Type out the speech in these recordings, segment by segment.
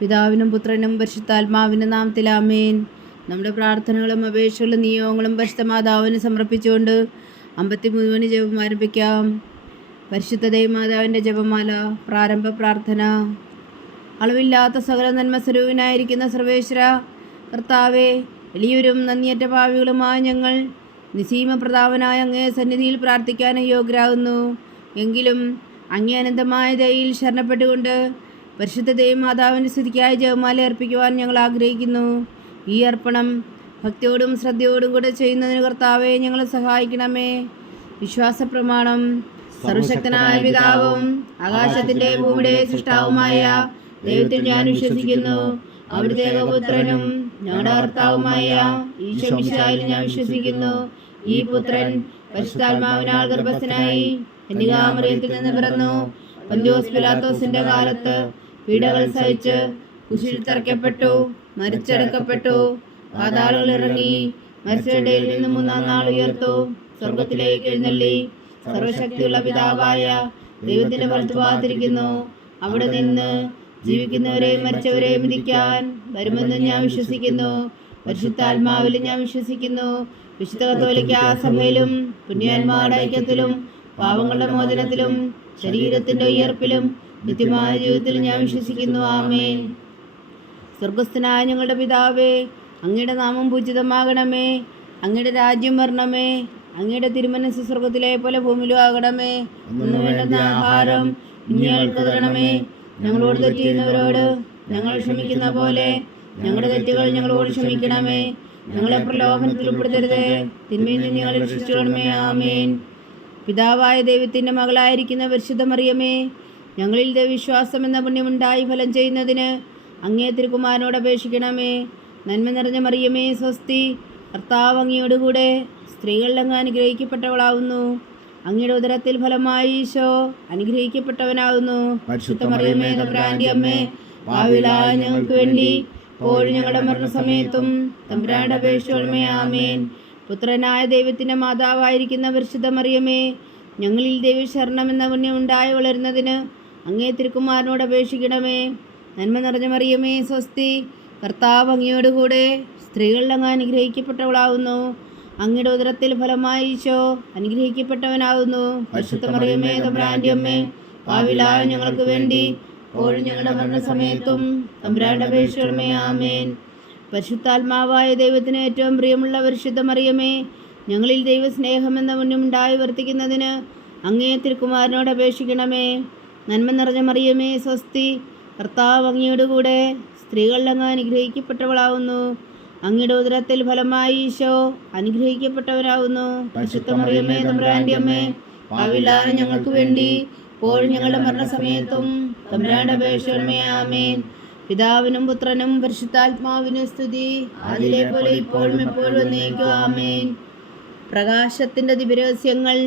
പിതാവിനും പുത്രനും പരിശുദ്ധാത്മാവിൻ്റെ നാമത്തിൽ ആമേൻ. നമ്മുടെ പ്രാർത്ഥനകളും അപേക്ഷകളും നിയോഗങ്ങളും പരിശുദ്ധ മാതാവിന് സമർപ്പിച്ചുകൊണ്ട് 53 ജപം ആരംഭിക്കാം. പരിശുദ്ധ ദൈവമാതാവിൻ്റെ ജപമാല. പ്രാരംഭ പ്രാർത്ഥന. അളവില്ലാത്ത സകല നന്മസ്വരൂപനായിരിക്കുന്ന സർവേശ്വര കർത്താവേ, എളിയവരും നന്ദിയറ്റ പാവികളുമായ ഞങ്ങൾ നിസീമ പ്രതാപനായ അങ്ങേ സന്നിധിയിൽ പ്രാർത്ഥിക്കാൻ യോഗ്യരാകുന്നു. എങ്കിലും അങ്ങേ അനന്തമായ ദയയിൽ ശരണപ്പെട്ടുകൊണ്ട് പരിശുദ്ധ ദൈവമാതാവിൻ്റെ സ്തുതിക്കായി ജപമാല അർപ്പിക്കുവാൻ ഞങ്ങൾ ആഗ്രഹിക്കുന്നു. ഈ അർപ്പണം ഭക്തിയോടും ശ്രദ്ധയോടും കൂടെ ചെയ്യുന്നതിന് കർത്താവെ ഞങ്ങളെ സഹായിക്കണമേ. വിശ്വാസ പ്രമാണം. സർവശക്തനായ പിതാവും ആകാശത്തിൻ്റെ ഭൂമിയുടെ സൃഷ്ടാവുമായ ദൈവത്തിൽ ഞാൻ വിശ്വസിക്കുന്നു. അവിടുത്തെ ഏകപുത്രനും ഞങ്ങളുടെ കർത്താവുമായ ഈശോ മിശിഹായിൽ ഞാൻ വിശ്വസിക്കുന്നു. ഈ പുത്രൻ പരിശുദ്ധാത്മാവിനാൽ ഗർഭസ്ഥനായി കന്യകാമറിയത്തിൽ നിന്ന് പിറന്നു. പന്തിയോസ് പിലാത്തോസിന്റെ കാലത്ത് പീഡകൾ സഹിച്ച് കുരിശിൽ തറയ്ക്കപ്പെട്ടു, മരിച്ചടക്കപ്പെട്ടു, പാതാളങ്ങളിൽ ഇറങ്ങി, മരിച്ചവരുടെ ഇടയിൽ നിന്ന് 3-ാം നാൾ ഉയർത്തു, സ്വർഗത്തിലേക്ക് എഴുന്നള്ളി, സർവശക്തിയുള്ള പിതാവായ ദൈവത്തിന്റെ വലത്തുഭാഗത്തിരിക്കുന്നു. അവിടെ നിന്ന് ജീവിക്കുന്നവരെയും മരിച്ചവരെയും വിധിക്കാൻ വരുമെന്ന് ഞാൻ വിശ്വസിക്കുന്നു. പരിശുദ്ധാത്മാവിൽ ഞാൻ വിശ്വസിക്കുന്നു. വിശുദ്ധ കത്തോലിക്കാ സഭയിലും പുണ്യാന്മാരുടെ ഐക്യത്തിലും പാവങ്ങളുടെ മോചനത്തിലും ശരീരത്തിന്റെ ഉയർപ്പിലും നിത്യമായ ജീവിതത്തിലും ഞാൻ വിശ്വസിക്കുന്നു. ആമേൻ. സ്വർഗസ്ഥനായ ഞങ്ങളുടെ പിതാവേ, അങ്ങയുടെ നാമം പൂജിതമാകണമേ. അങ്ങയുടെ രാജ്യം വരണമേ. അങ്ങയുടെ തിരുമനസ്സ് സ്വർഗത്തിലെ പോലെ ഭൂമിയിലും ആകണമേ. ഇന്ന് വേണ്ടുന്ന ആഹാരം ഇനി ഞങ്ങൾക്ക് തരണമേ. ഞങ്ങളോട് തെറ്റ് ചെയ്യുന്നവരോട് ഞങ്ങൾ ക്ഷമിക്കുന്ന പോലെ ഞങ്ങളുടെ തെറ്റുകൾ ഞങ്ങളോട് ക്ഷമിക്കണമേ. ഞങ്ങളെ പ്രലോഭനത്തിൽ ഉൾപ്പെടുത്തരുതേ, തിന്മയിൽ നിന്ന് ഞങ്ങളെ രക്ഷിച്ചുകൊള്ളണമേ. ആമേൻ. പിതാവായ ദൈവത്തിൻ്റെ മകളായിരിക്കുന്ന പരിശുദ്ധ മറിയമേ, ഞങ്ങളിൽ ദൈവവിശ്വാസം എന്ന പുണ്യമുണ്ടായി ഫലം ചെയ്യുന്നതിന് അങ്ങേ തിരുക്കുമാരനോട് അപേക്ഷിക്കണമേ. നന്മ നിറഞ്ഞ മറിയമേ, സ്വസ്തി. കർത്താവ് അങ്ങയോടുകൂടെ സ്ത്രീകളിൽ അങ്ങ് അനുഗ്രഹിക്കപ്പെട്ടവളാവുന്നു. അങ്ങയുടെ ഉദരത്തിൽ ഫലമായി ഈശോ അനുഗ്രഹിക്കപ്പെട്ടവനാകുന്നു. പരിശുദ്ധ മറിയമേ, തമ്പുരാന്റെ അമ്മേ, പാപികളായ ഞങ്ങൾക്ക് വേണ്ടി ഇപ്പോഴും ഞങ്ങളുടെ മരണസമയത്തും തമ്പുരാന്റെ അപേക്ഷിച്ചുകൊള്ളണമേ. ആമേൻ. പുത്രനായ ദൈവത്തിൻ്റെ മാതാവായിരിക്കുന്ന പരിശുദ്ധ മറിയമേ, ഞങ്ങളിൽ ദൈവശരണം എന്ന പുണ്യം ഉണ്ടായി വളരുന്നതിന് അങ്ങേ തിരുക്കുമാരനോട് അപേക്ഷിക്കണമേ. നന്മ നിറഞ്ഞ മറിയമേ, സ്വസ്തി. കർത്താവ് അങ്ങയോടുകൂടെ സ്ത്രീകളിൽ അങ്ങ് അനുഗ്രഹിക്കപ്പെട്ടവളാകുന്നു. അങ്ങയുടെ ഉദരത്തിൽ ഫലമായി ഈശോ അനുഗ്രഹിക്കപ്പെട്ടവനാകുന്നു. പരിശുദ്ധ മറിയമേ, തമ്പുരാന്റെ അമ്മേ, പാപികളായ ഞങ്ങൾക്ക് വേണ്ടി ഇപ്പോഴും ഞങ്ങളുടെ മരണസമയത്തും തമ്പുരാന്റെ അപേക്ഷിച്ചുകൊള്ളണമേ. ആമേൻ. പരിശുദ്ധാത്മാവായ ദൈവത്തിന് ഏറ്റവും പ്രിയമുള്ള പരിശുദ്ധ മറിയമേ, ഞങ്ങളിൽ ദൈവസ്നേഹം എന്ന പുണ്യമുണ്ടായി വർത്തിക്കുന്നതിന് അങ്ങേ തിരുക്കുമാരനോട് അപേക്ഷിക്കണമേ. നന്മ നിറഞ്ഞ മറിയമേ, സ്വസ്തി. കർത്താവ് അങ്ങയോടുകൂടെ സ്ത്രീകളിൽ അങ്ങ് അനുഗ്രഹിക്കപ്പെട്ടവളാവുന്നു. അങ്ങയുടെ ഉദരത്തിൽ ഫലമായി ഈശോ അനുഗ്രഹിക്കപ്പെട്ടവരാകുന്നു. പരിശുദ്ധ മറിയമേ, തമ്പുരാന്റെ അമ്മേ, പാപികളായ ഞങ്ങൾക്ക് വേണ്ടി ഇപ്പോഴും ഞങ്ങളുടെ മരണസമയത്തും തമ്പുരാന്റെ അപേക്ഷിച്ചുകൊള്ളണമേ. ആമേൻ. പിതാവിനും പുത്രനും പരിശുദ്ധാത്മാവിനും സ്തുതി, അതിലെ പോലെ ഇപ്പോഴും എപ്പോഴും എന്നേക്കും. ആമേൻ. പ്രകാശത്തിൻ്റെ ദിവ്യരഹസ്യങ്ങൾ.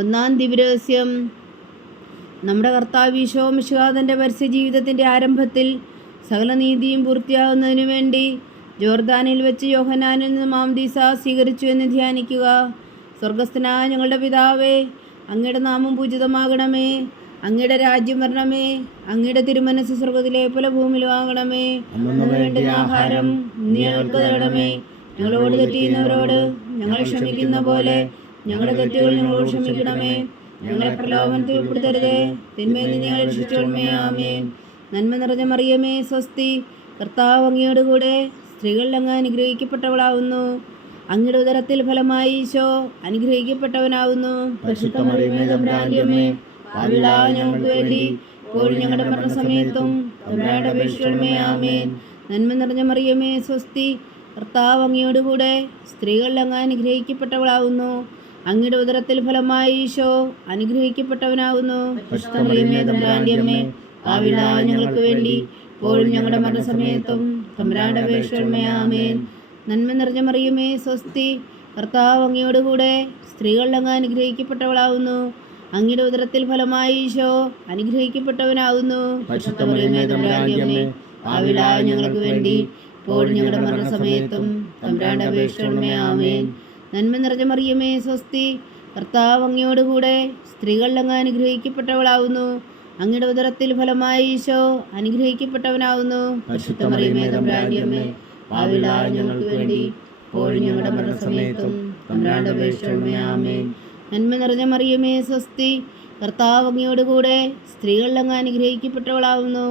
1-ാം ദിവ്യരഹസ്യം. നമ്മുടെ കർത്താവ് ഈശോ മിശിഹാ തൻ്റെ പരസ്യ ജീവിതത്തിൻ്റെ ആരംഭത്തിൽ സകല നീതിയും പൂർത്തിയാകുന്നതിനു വേണ്ടി ജോർദാനിൽ വെച്ച് യോഹന്നാനിൽ നിന്ന് മാംദീസ സ്വീകരിച്ചു എന്ന് ധ്യാനിക്കുക. സ്വർഗസ്ഥനായ ഞങ്ങളുടെ പിതാവേ, അങ്ങയുടെ നാമം പൂജിതമാകണമേ. അങ്ങയുടെ രാജ്യം വരണമേ. അങ്ങയുടെ തിരുമനസ്സ് സ്വർഗത്തിലെ പോലെ ഭൂമിയിലും ആകണമേ. അന്ന് വേണ്ടുന്ന ആഹാരം ഇന്ന് ഞങ്ങൾക്ക് തരണമേ. ഞങ്ങളോട് തെറ്റ് ചെയ്യുന്നവരോട് ഞങ്ങൾ ക്ഷമിക്കുന്ന പോലെ ഞങ്ങളുടെ തെറ്റുകൾ ഞങ്ങളോട് ക്ഷമിക്കണമേ. ഞങ്ങളെ പ്രലോഭനത്തിൽ ഉൾപ്പെടുത്തരുതേ, തിന്മയിൽ നിന്ന് ഞങ്ങളെ രക്ഷിച്ചുകൊള്ളണമേ. ആമേൻ. നന്മ നിറഞ്ഞ മറിയമേ, സ്വസ്തി. കർത്താവ് അങ്ങയോടുകൂടെ സ്ത്രീകളിൽ അങ്ങ് അനുഗ്രഹിക്കപ്പെട്ടവളാവുന്നു. അങ്ങയുടെ ഉദരത്തിൽ ഫലമായി ഈശോ അനുഗ്രഹിക്കപ്പെട്ടവനാകുന്നു. പരിശുദ്ധ മറിയമേ, തമ്പുരാന്റെ അമ്മേ, പാപികളായ ഞങ്ങൾക്ക് വേണ്ടി ഇപ്പോഴും ഞങ്ങളുടെ മരണസമയത്തും തമ്പുരാന്റെ അപേക്ഷിച്ചുകൊള്ളണമേ. ആമേൻ. നന്മ നിറഞ്ഞ മറിയമേ, സ്വസ്തി. കർത്താവ് അങ്ങയോടുകൂടെ സ്ത്രീകളിൽ അങ്ങ് അനുഗ്രഹിക്കപ്പെട്ടവളാകുന്നു. അങ്ങയുടെ ഉദരത്തിൽ ഫലമായി ഈശോ അനുഗ്രഹിക്കപ്പെട്ടവനാകുന്നു. പരിശുദ്ധ മറിയമേ, തമ്പുരാന്റെ അമ്മേ, പാപികളായ ഞങ്ങൾക്ക് വേണ്ടി ഇപ്പോഴും ഞങ്ങളുടെ മരണസമയത്തും തമ്പുരാന്റെ അപേക്ഷിച്ചുകൊള്ളണമേ. ആമേൻ. നന്മ നിറഞ്ഞ മറിയമേ, സ്വസ്തി. കർത്താവ് അങ്ങയോടുകൂടെ സ്ത്രീകളിൽ അങ്ങ് അനുഗ്രഹിക്കപ്പെട്ടവളാകുന്നു. അങ്ങയുടെ ഉദരത്തിൽ ഫലമായി ഈശോ അനുഗ്രഹിക്കപ്പെട്ടവനാകുന്നു. പരിശുദ്ധ മറിയമേ, തമ്പുരാന്റെ അമ്മേ, പാപികളായ ഞങ്ങൾക്ക് വേണ്ടി ഇപ്പോഴും ഞങ്ങളുടെ മരണസമയത്തും തമ്പുരാന്റെ അപേക്ഷിച്ചുകൊള്ളണമേ. ആമേൻ. നന്മ നിറഞ്ഞ മറിയമേ, സ്വസ്തി. കർത്താവ് അങ്ങയോടുകൂടെ സ്ത്രീകളിൽ അങ്ങ് അനുഗ്രഹിക്കപ്പെട്ടവളാകുന്നു. അങ്ങയുടെ ഉദരത്തിൽ ഫലമായി ഈശോ അനുഗ്രഹിക്കപ്പെട്ടവനാവുന്നു. പരിശുദ്ധ മറിയമേ തമ്പുരാന്റെ അമ്മേ, പാപികളായ ഞങ്ങൾക്ക് വേണ്ടി ഇപ്പോഴും ഞങ്ങളുടെ മരണസമയത്തും തമ്പുരാന്റെ അപേക്ഷിക്കണമേ. ആമേൻ. നന്മ നിറഞ്ഞ മറിയമേ സ്വസ്തി, കർത്താവ് അങ്ങയോടുകൂടെ സ്ത്രീകളിൽ അങ്ങ് അനുഗ്രഹിക്കപ്പെട്ടവളാവുന്നു.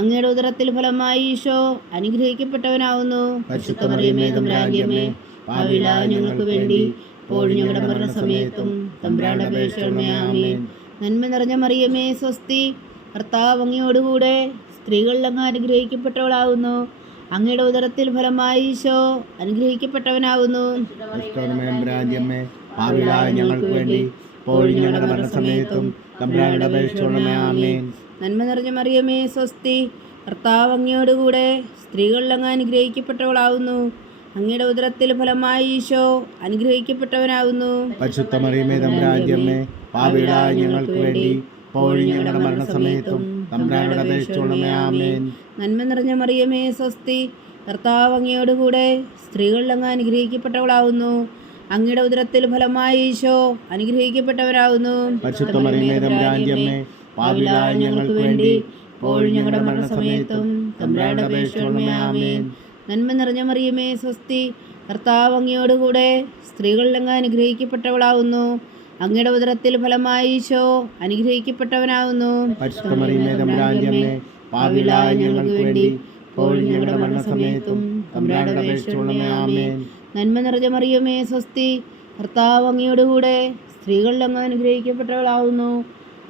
അങ്ങയുടെ ഉദരത്തിൽ ഫലമായി ഈശോ അനുഗ്രഹിക്കപ്പെട്ടവനാവുന്നു. പരിശുദ്ധ മറിയമേ തമ്പുരാന്റെ അമ്മേ, പാപികളായ ഞങ്ങൾക്ക് വേണ്ടി ഇപ്പോഴും ഞങ്ങളുടെ മരണസമയത്തും തമ്പുരാന്റെ അപേക്ഷിക്കണമേ. ആമേൻ. നന്മ നിറഞ്ഞ മറിയമേ സ്വസ്തി, കർത്താവ് അങ്ങയോടുകൂടെ സ്ത്രീകളിൽ അങ്ങ് അനുഗ്രഹിക്കപ്പെട്ടവളാവുന്നു. അങ്ങയുടെ ഉദരത്തിൽ ഫലമായി ഈശോ അനുഗ്രഹിക്കപ്പെട്ടവനാവുന്നു. പാപികളായ ഞങ്ങൾക്ക് വേണ്ടി ഇപ്പോഴും ഞങ്ങളുടെ മരണസമയത്തും തമ്പുരാന്റെ അപേക്ഷിക്കണമേ. ആമേൻ. നന്മ നിറഞ്ഞ മറിയമേ സ്വസ്തി, കർത്താവ് അങ്ങയോടുകൂടെ സ്ത്രീകളിൽ അങ്ങ് അനുഗ്രഹിക്കപ്പെട്ടവളാവുന്നു. അങ്ങയുടെ ഉദരത്തിൽ ഫലമായി ഈശോ അനുഗ്രഹിക്കപ്പെട്ടവനാവുന്നു. പരിശുദ്ധ മറിയമേ തമ്പുരാന്റെ അമ്മേ, പാപികളായ ഞങ്ങൾക്ക് വേണ്ടി ഇപ്പോഴും ഞങ്ങളുടെ മരണസമയത്തും തമ്പുരാനോട് അപേക്ഷിക്കണമേ. ആമേൻ. നന്മ നിറഞ്ഞ മറിയമേ സ്വസ്തി, കർത്താവ് അങ്ങയോടുകൂടെ സ്ത്രീകളിൽ അങ്ങ് അനുഗ്രഹിക്കപ്പെട്ടവളാവുന്നു. അങ്ങയുടെ ഉദരത്തിൽ ഫലമായി ഈശോ അനുഗ്രഹിക്കപ്പെട്ടവരാകുന്നു. പരിശുദ്ധ മറിയമേ തമ്പുരാന്റെ അമ്മേ, പാപികളായ ഞങ്ങൾക്ക് വേണ്ടി ഇപ്പോഴും ഞങ്ങളുടെ മരണസമയത്തും തമ്പുരാനോട് അപേക്ഷിക്കണമേ. ആമേൻ. നന്മ നിറഞ്ഞ മറിയമേ സ്വസ്തി, കർത്താവ് അങ്ങയോടുകൂടെ സ്ത്രീകളിൽ അങ്ങ് അനുഗ്രഹിക്കപ്പെട്ടവളാവുന്നു. അങ്ങയുടെ ഉദരത്തിൽ ഫലമായി ഈശോ അനുഗ്രഹിക്കപ്പെട്ടവനാകുന്നു. പരിശുദ്ധ മറിയമേ തമ്പുരാന്റെ അമ്മേ, പാപികളായ ഞങ്ങൾക്ക് വേണ്ടി ഇപ്പോഴും ഞങ്ങളുടെ മരണസമയത്തും തമ്പുരാനോട് അപേക്ഷിക്കണമേ. ആമേൻ. നന്മ നിറഞ്ഞ മറിയമേ സ്വസ്തി, കർത്താവ് അങ്ങയോടുകൂടെ സ്ത്രീകളിൽ അങ്ങ് അനുഗ്രഹിക്കപ്പെട്ടവളാവുന്നു.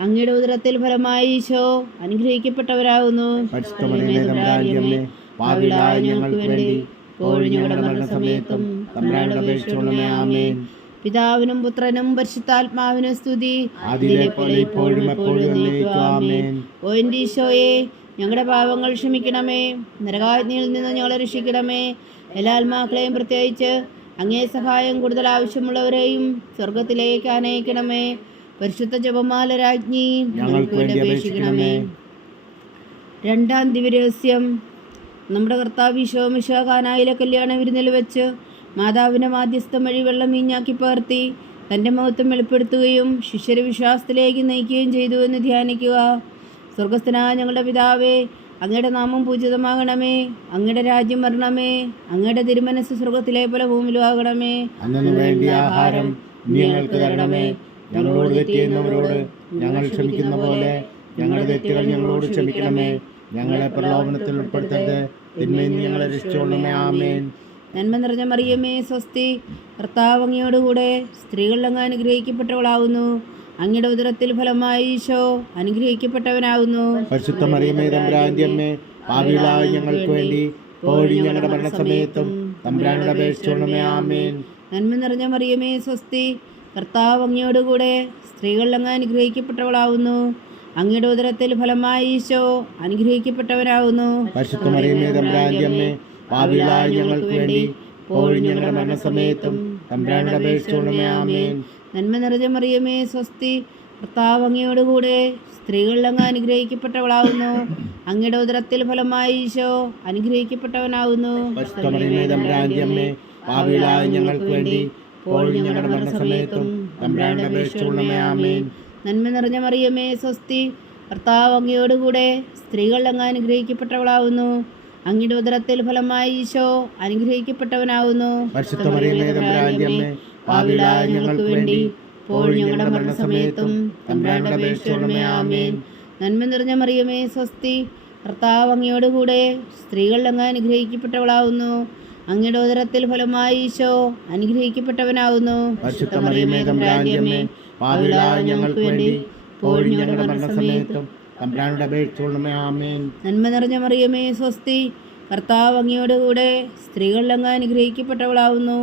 അങ്ങയുടെ ഉദരത്തിൽ ഫലമായി ഈശോ അനുഗ്രഹിക്കപ്പെട്ടവരാകുന്നു. പരിശുദ്ധ മറിയമേ തമ്പുരാന്റെ അമ്മേ, പാപികളായ ഞങ്ങൾക്ക് വേണ്ടി ഇപ്പോഴും ഞങ്ങളുടെ മരണസമയത്തും തമ്പുരാനോട് അപേക്ഷിക്കണമേ. ആമേൻ. പിതാവിനും പുത്രനും പരിശുദ്ധാത്മാവിനും സ്തുതി, ആദിയിലെ പോലെ ഇപ്പോഴും എപ്പോഴും എന്നേക്കും. ആമേൻ. ഓ എൻ്റെ ഈശോയെ, ഞങ്ങളുടെ പാപങ്ങൾ ക്ഷമിക്കണമേ, നരകാഗ്നിയിൽ നിന്ന് ഞങ്ങളെ രക്ഷിക്കണമേ. എല്ലാ ആത്മാക്കളെയും പ്രത്യേകിച്ച് അങ്ങേ സഹായം കൂടുതൽ ആവശ്യമുള്ളവരെയും സ്വർഗത്തിലേക്ക് ആനയിക്കണമേ. പരിശുദ്ധ ജപമാല രാജ്ഞി ഞങ്ങൾക്ക് വേണ്ടി അപേക്ഷിക്കണമേ. രണ്ടാം ദിവ്യരഹസ്യം. നമ്മുടെ കർത്താവ് ഈശോ മിശിഹാ കാനായിലെ കല്യാണ വിരുന്നിൽ വെച്ച് മാതാവിൻ്റെ മാധ്യസ്ഥം വഴി വെള്ളം വീഞ്ഞാക്കി പകർത്തി തൻ്റെ മഹത്വം വെളിപ്പെടുത്തുകയും ശിഷ്യരെ വിശ്വാസത്തിലേക്ക് നയിക്കുകയും ചെയ്തു എന്ന് ധ്യാനിക്കുക. സ്വർഗസ്ഥനായ ഞങ്ങളുടെ പിതാവേ, അങ്ങയുടെ നാമം പൂജിതമാകണമേ. അങ്ങയുടെ രാജ്യം വരണമേ. അങ്ങയുടെ തിരുമനസ് സ്വർഗത്തിലെ പോലെ ഭൂമിയിലും ആകണമേ. അന്നു വേണ്ടിയ ആഹാരം ഞങ്ങൾക്ക് തരണമേ. ഞങ്ങളോട് തെറ്റ് ചെയ്യുന്നവരോട് ഞങ്ങൾ ക്ഷമിക്കുന്ന പോലെ ഞങ്ങളുടെ തെറ്റുകൾ ഞങ്ങളോട് ക്ഷമിക്കണമേ. ഞങ്ങളെ പ്രലോഭനത്തിൽ ഉൾപ്പെടുത്തരുത്, തിന്മയിൽ നിന്ന് ഞങ്ങളെ രക്ഷിച്ചുകൊള്ളണമേ. ആമേൻ. നന്മ നിറഞ്ഞ മറിയമേ സ്വസ്തി, കർത്താവ് അങ്ങയോടുകൂടെ സ്ത്രീകളിൽ അങ്ങ് അനുഗ്രഹിക്കപ്പെട്ടവളാവുന്നു. അങ്ങയുടെ ഉദരത്തിൽ ഫലമായി ഈശോ അനുഗ്രഹിക്കപ്പെട്ടവനാകുന്നു. പരിശുദ്ധ മറിയമേ തമ്പുരാന്റെ അമ്മേ, പാപികളായ ഞങ്ങൾക്ക് വേണ്ടി ഇപ്പോഴും ഞങ്ങളുടെ മരണസമയത്തും തമ്പുരാനോട് അപേക്ഷിക്കണമേ. ആമേൻ. നന്മ നിറഞ്ഞ മറിയമേ സ്വസ്തി, കർത്താവ് അങ്ങയോടുകൂടെ സ്ത്രീകളിൽ അങ്ങ് അനുഗ്രഹിക്കപ്പെട്ടവളാവുന്നു. അങ്ങയുടെ ഉദരത്തിൽ ഫലമായി ഈശോ അനുഗ്രഹിക്കപ്പെട്ടവനാകുന്നു. പരിശുദ്ധ മറിയമേ തമ്പുരാന്റെ അമ്മേ, പാപികളായ ഞങ്ങൾക്ക് വേണ്ടി ഇപ്പോഴും ഞങ്ങളുടെ മരണസമയത്തും തമ്പുരാനോട് അപേക്ഷിക്കണമേ. ആമേൻ. നന്മ നിറഞ്ഞ മറിയമേ സ്വസ്തി, കർത്താവ് അങ്ങയോടുകൂടെ സ്ത്രീകളിൽ അങ്ങ് അനുഗ്രഹിക്കപ്പെട്ടവളാവുന്നു. അങ്ങയുടെ ഉദരത്തിൽ ഫലമായി ഈശോ അനുഗ്രഹിക്കപ്പെട്ടവനാകുന്നു. പരിശുദ്ധ മറിയമേ തമ്പുരാന്റെ അമ്മേ, പാപികളായ ഞങ്ങൾക്ക് വേണ്ടി ഇപ്പോഴും ഞങ്ങളുടെ മരണസമയത്തും തമ്പുരാനോട് അപേക്ഷിക്കണമേ. ആമേൻ. നന്മ നിറഞ്ഞ മറിയമേ സ്വസ്തി, കർത്താവ് അങ്ങയോടുകൂടെ സ്ത്രീകളിൽ അങ്ങ് അനുഗ്രഹിക്കപ്പെട്ടവളാവുന്നു. അങ്ങയുടെ ഉദരത്തിൽ ഫലമായി ഈശോ അനുഗ്രഹിക്കപ്പെട്ടവനാവുന്നു. പരിശുദ്ധ മറിയമേ തമ്പുരാന്റെ അമ്മേ, പാപികളായ ഞങ്ങൾക്ക് വേണ്ടി ഇപ്പോഴും ഞങ്ങളുടെ മരണസമയത്തും തമ്പുരാനോട് അപേക്ഷിക്കണമേ. ആമേൻ. നന്മ നിറഞ്ഞ മറിയമേ സ്വസ്തി, കർത്താവ് അങ്ങയോടുകൂടെ സ്ത്രീകളിൽ അങ്ങ് അനുഗ്രഹിക്കപ്പെട്ടവളാവുന്നു. അങ്ങയുടെ ഉദരത്തിൽ ഫലമായി ഈശോ അനുഗ്രഹിക്കപ്പെട്ടവനാവുന്നു. പരിശുദ്ധ മറിയമേ തമ്പുരാന്റെ അമ്മേ, പാപികളായ ഞങ്ങൾക്ക് വേണ്ടി ഇപ്പോഴും ഞങ്ങളുടെ മരണസമയത്തും തമ്പുരാനോട് അപേക്ഷിക്കണമേ. ആമേൻ. നന്മ നിറഞ്ഞ മറിയമേ സ്വസ്തി, കർത്താവ് അങ്ങയോടുകൂടെ സ്ത്രീകളിൽ അങ്ങ് അനുഗ്രഹിക്കപ്പെട്ടവളാവുന്നു.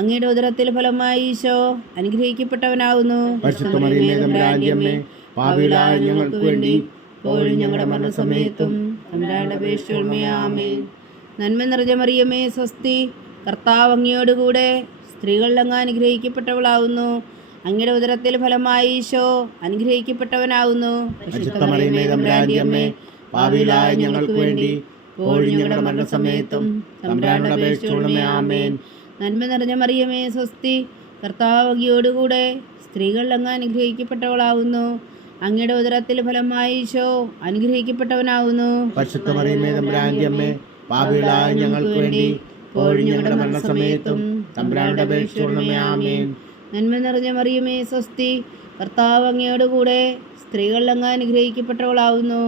അങ്ങയുടെ ഉദരത്തിൽ ഫലമായി ഈശോ അനുഗ്രഹിക്കപ്പെട്ടവനാവുന്നു. പരിശുദ്ധ മറിയമേ തമ്പുരാന്റെ അമ്മേ, പാപികളായ ഞങ്ങൾക്ക് വേണ്ടി ഇപ്പോഴും ഞങ്ങളുടെ മരണസമയത്തും തമ്പുരാനോട് അപേക്ഷിക്കണമേ. ആമേൻ. നന്മ നിറഞ്ഞ മറിയമേ സ്വസ്തി, കർത്താവ് അങ്ങയോടുകൂടെ സ്ത്രീകളിൽ അങ്ങ് അനുഗ്രഹിക്കപ്പെട്ടവളാവുന്നു. അങ്ങയുടെ ഉദരത്തിൽ ഫലമായി ഈശോ അനുഗ്രഹിക്കപ്പെട്ടവനാകുന്നു. പരിശുദ്ധ മറിയമേ തമ്പുരാന്റെ അമ്മേ, പാപികളായ ഞങ്ങൾക്ക് വേണ്ടി ഇപ്പോഴും ഞങ്ങളുടെ മരണസമയത്തും തമ്പുരാനോട് അപേക്ഷിക്കണമേ. ആമേൻ. നന്മ നിറഞ്ഞ മറിയമേ സ്വസ്തി, കർത്താവ് അങ്ങയോടുകൂടെ സ്ത്രീകളിൽ അങ്ങ് അനുഗ്രഹിക്കപ്പെട്ടവളാവുന്നു. അങ്ങയുടെ ഉദരത്തിൽ ഫലമായി ഈശോ അനുഗ്രഹിക്കപ്പെട്ടവനാകുന്നു. പരിശുദ്ധ മറിയമേ തമ്പുരാന്റെ അമ്മേ, പാപികളായ ഞങ്ങൾക്ക് വേണ്ടി ഇപ്പോഴും ഞങ്ങളുടെ മരണസമയത്തും തമ്പുരാനോട് അപേക്ഷിച്ചുകൊള്ളണമേ. ആമേൻ. നന്മ നിറഞ്ഞ മറിയമേ സ്വസ്തി, കർത്താവ് അങ്ങയോട് കൂടെ സ്ത്രീകളിൽ അങ്ങ് അനുഗ്രഹിക്കപ്പെട്ടവളാവുന്നു.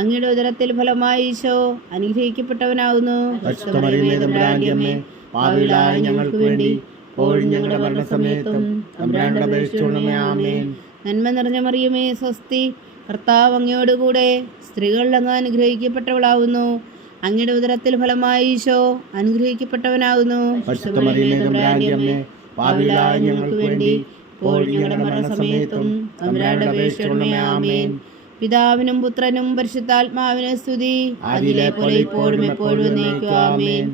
അങ്ങയുടെ ഉദരത്തിൽ ഫലമായി ഈശോ അനുഗ്രഹിക്കപ്പെട്ടവനാകുന്നു. പരിശുദ്ധ മറിയമേ തമ്പുരാന്റെ അമ്മേ, പാപികളായ ഞങ്ങൾക്ക് വേണ്ടി ഇപ്പോഴും ഞങ്ങളുടെ മരണസമയത്തും തമ്പുരാനോട് അപേക്ഷിച്ചുകൊള്ളണമേ. ആമേൻ. നന്മ നിറഞ്ഞ മറിയമേ സ്വസ്തി, കർത്താവ് അങ്ങയോട് കൂടെ സ്ത്രീകളിൽ അങ്ങ് അനുഗ്രഹിക്കപ്പെട്ടവളാവുന്നു. അങ്ങയുടെ ഉദരത്തിൽ ഫലമായി ഈശോ അനുഗ്രഹിക്കപ്പെട്ടവനാകുന്നു. പരിശുദ്ധ മറിയമേ തമ്പുരാന്റെ അമ്മേ, പാപികളായ ഞങ്ങൾക്ക് വേണ്ടി ഇപ്പോഴും ഞങ്ങളുടെ മരണസമയത്തും തമ്പുരാനോട് അപേക്ഷിച്ചുകൊള്ളണമേ. ആമേൻ. പിതാവിനും പുത്രനും പരിശുദ്ധാത്മാവിനും സ്തുതി, അതിലെ പോലെ ഇപ്പോഴും എപ്പോഴും എന്നേക്കും. ആമേൻ.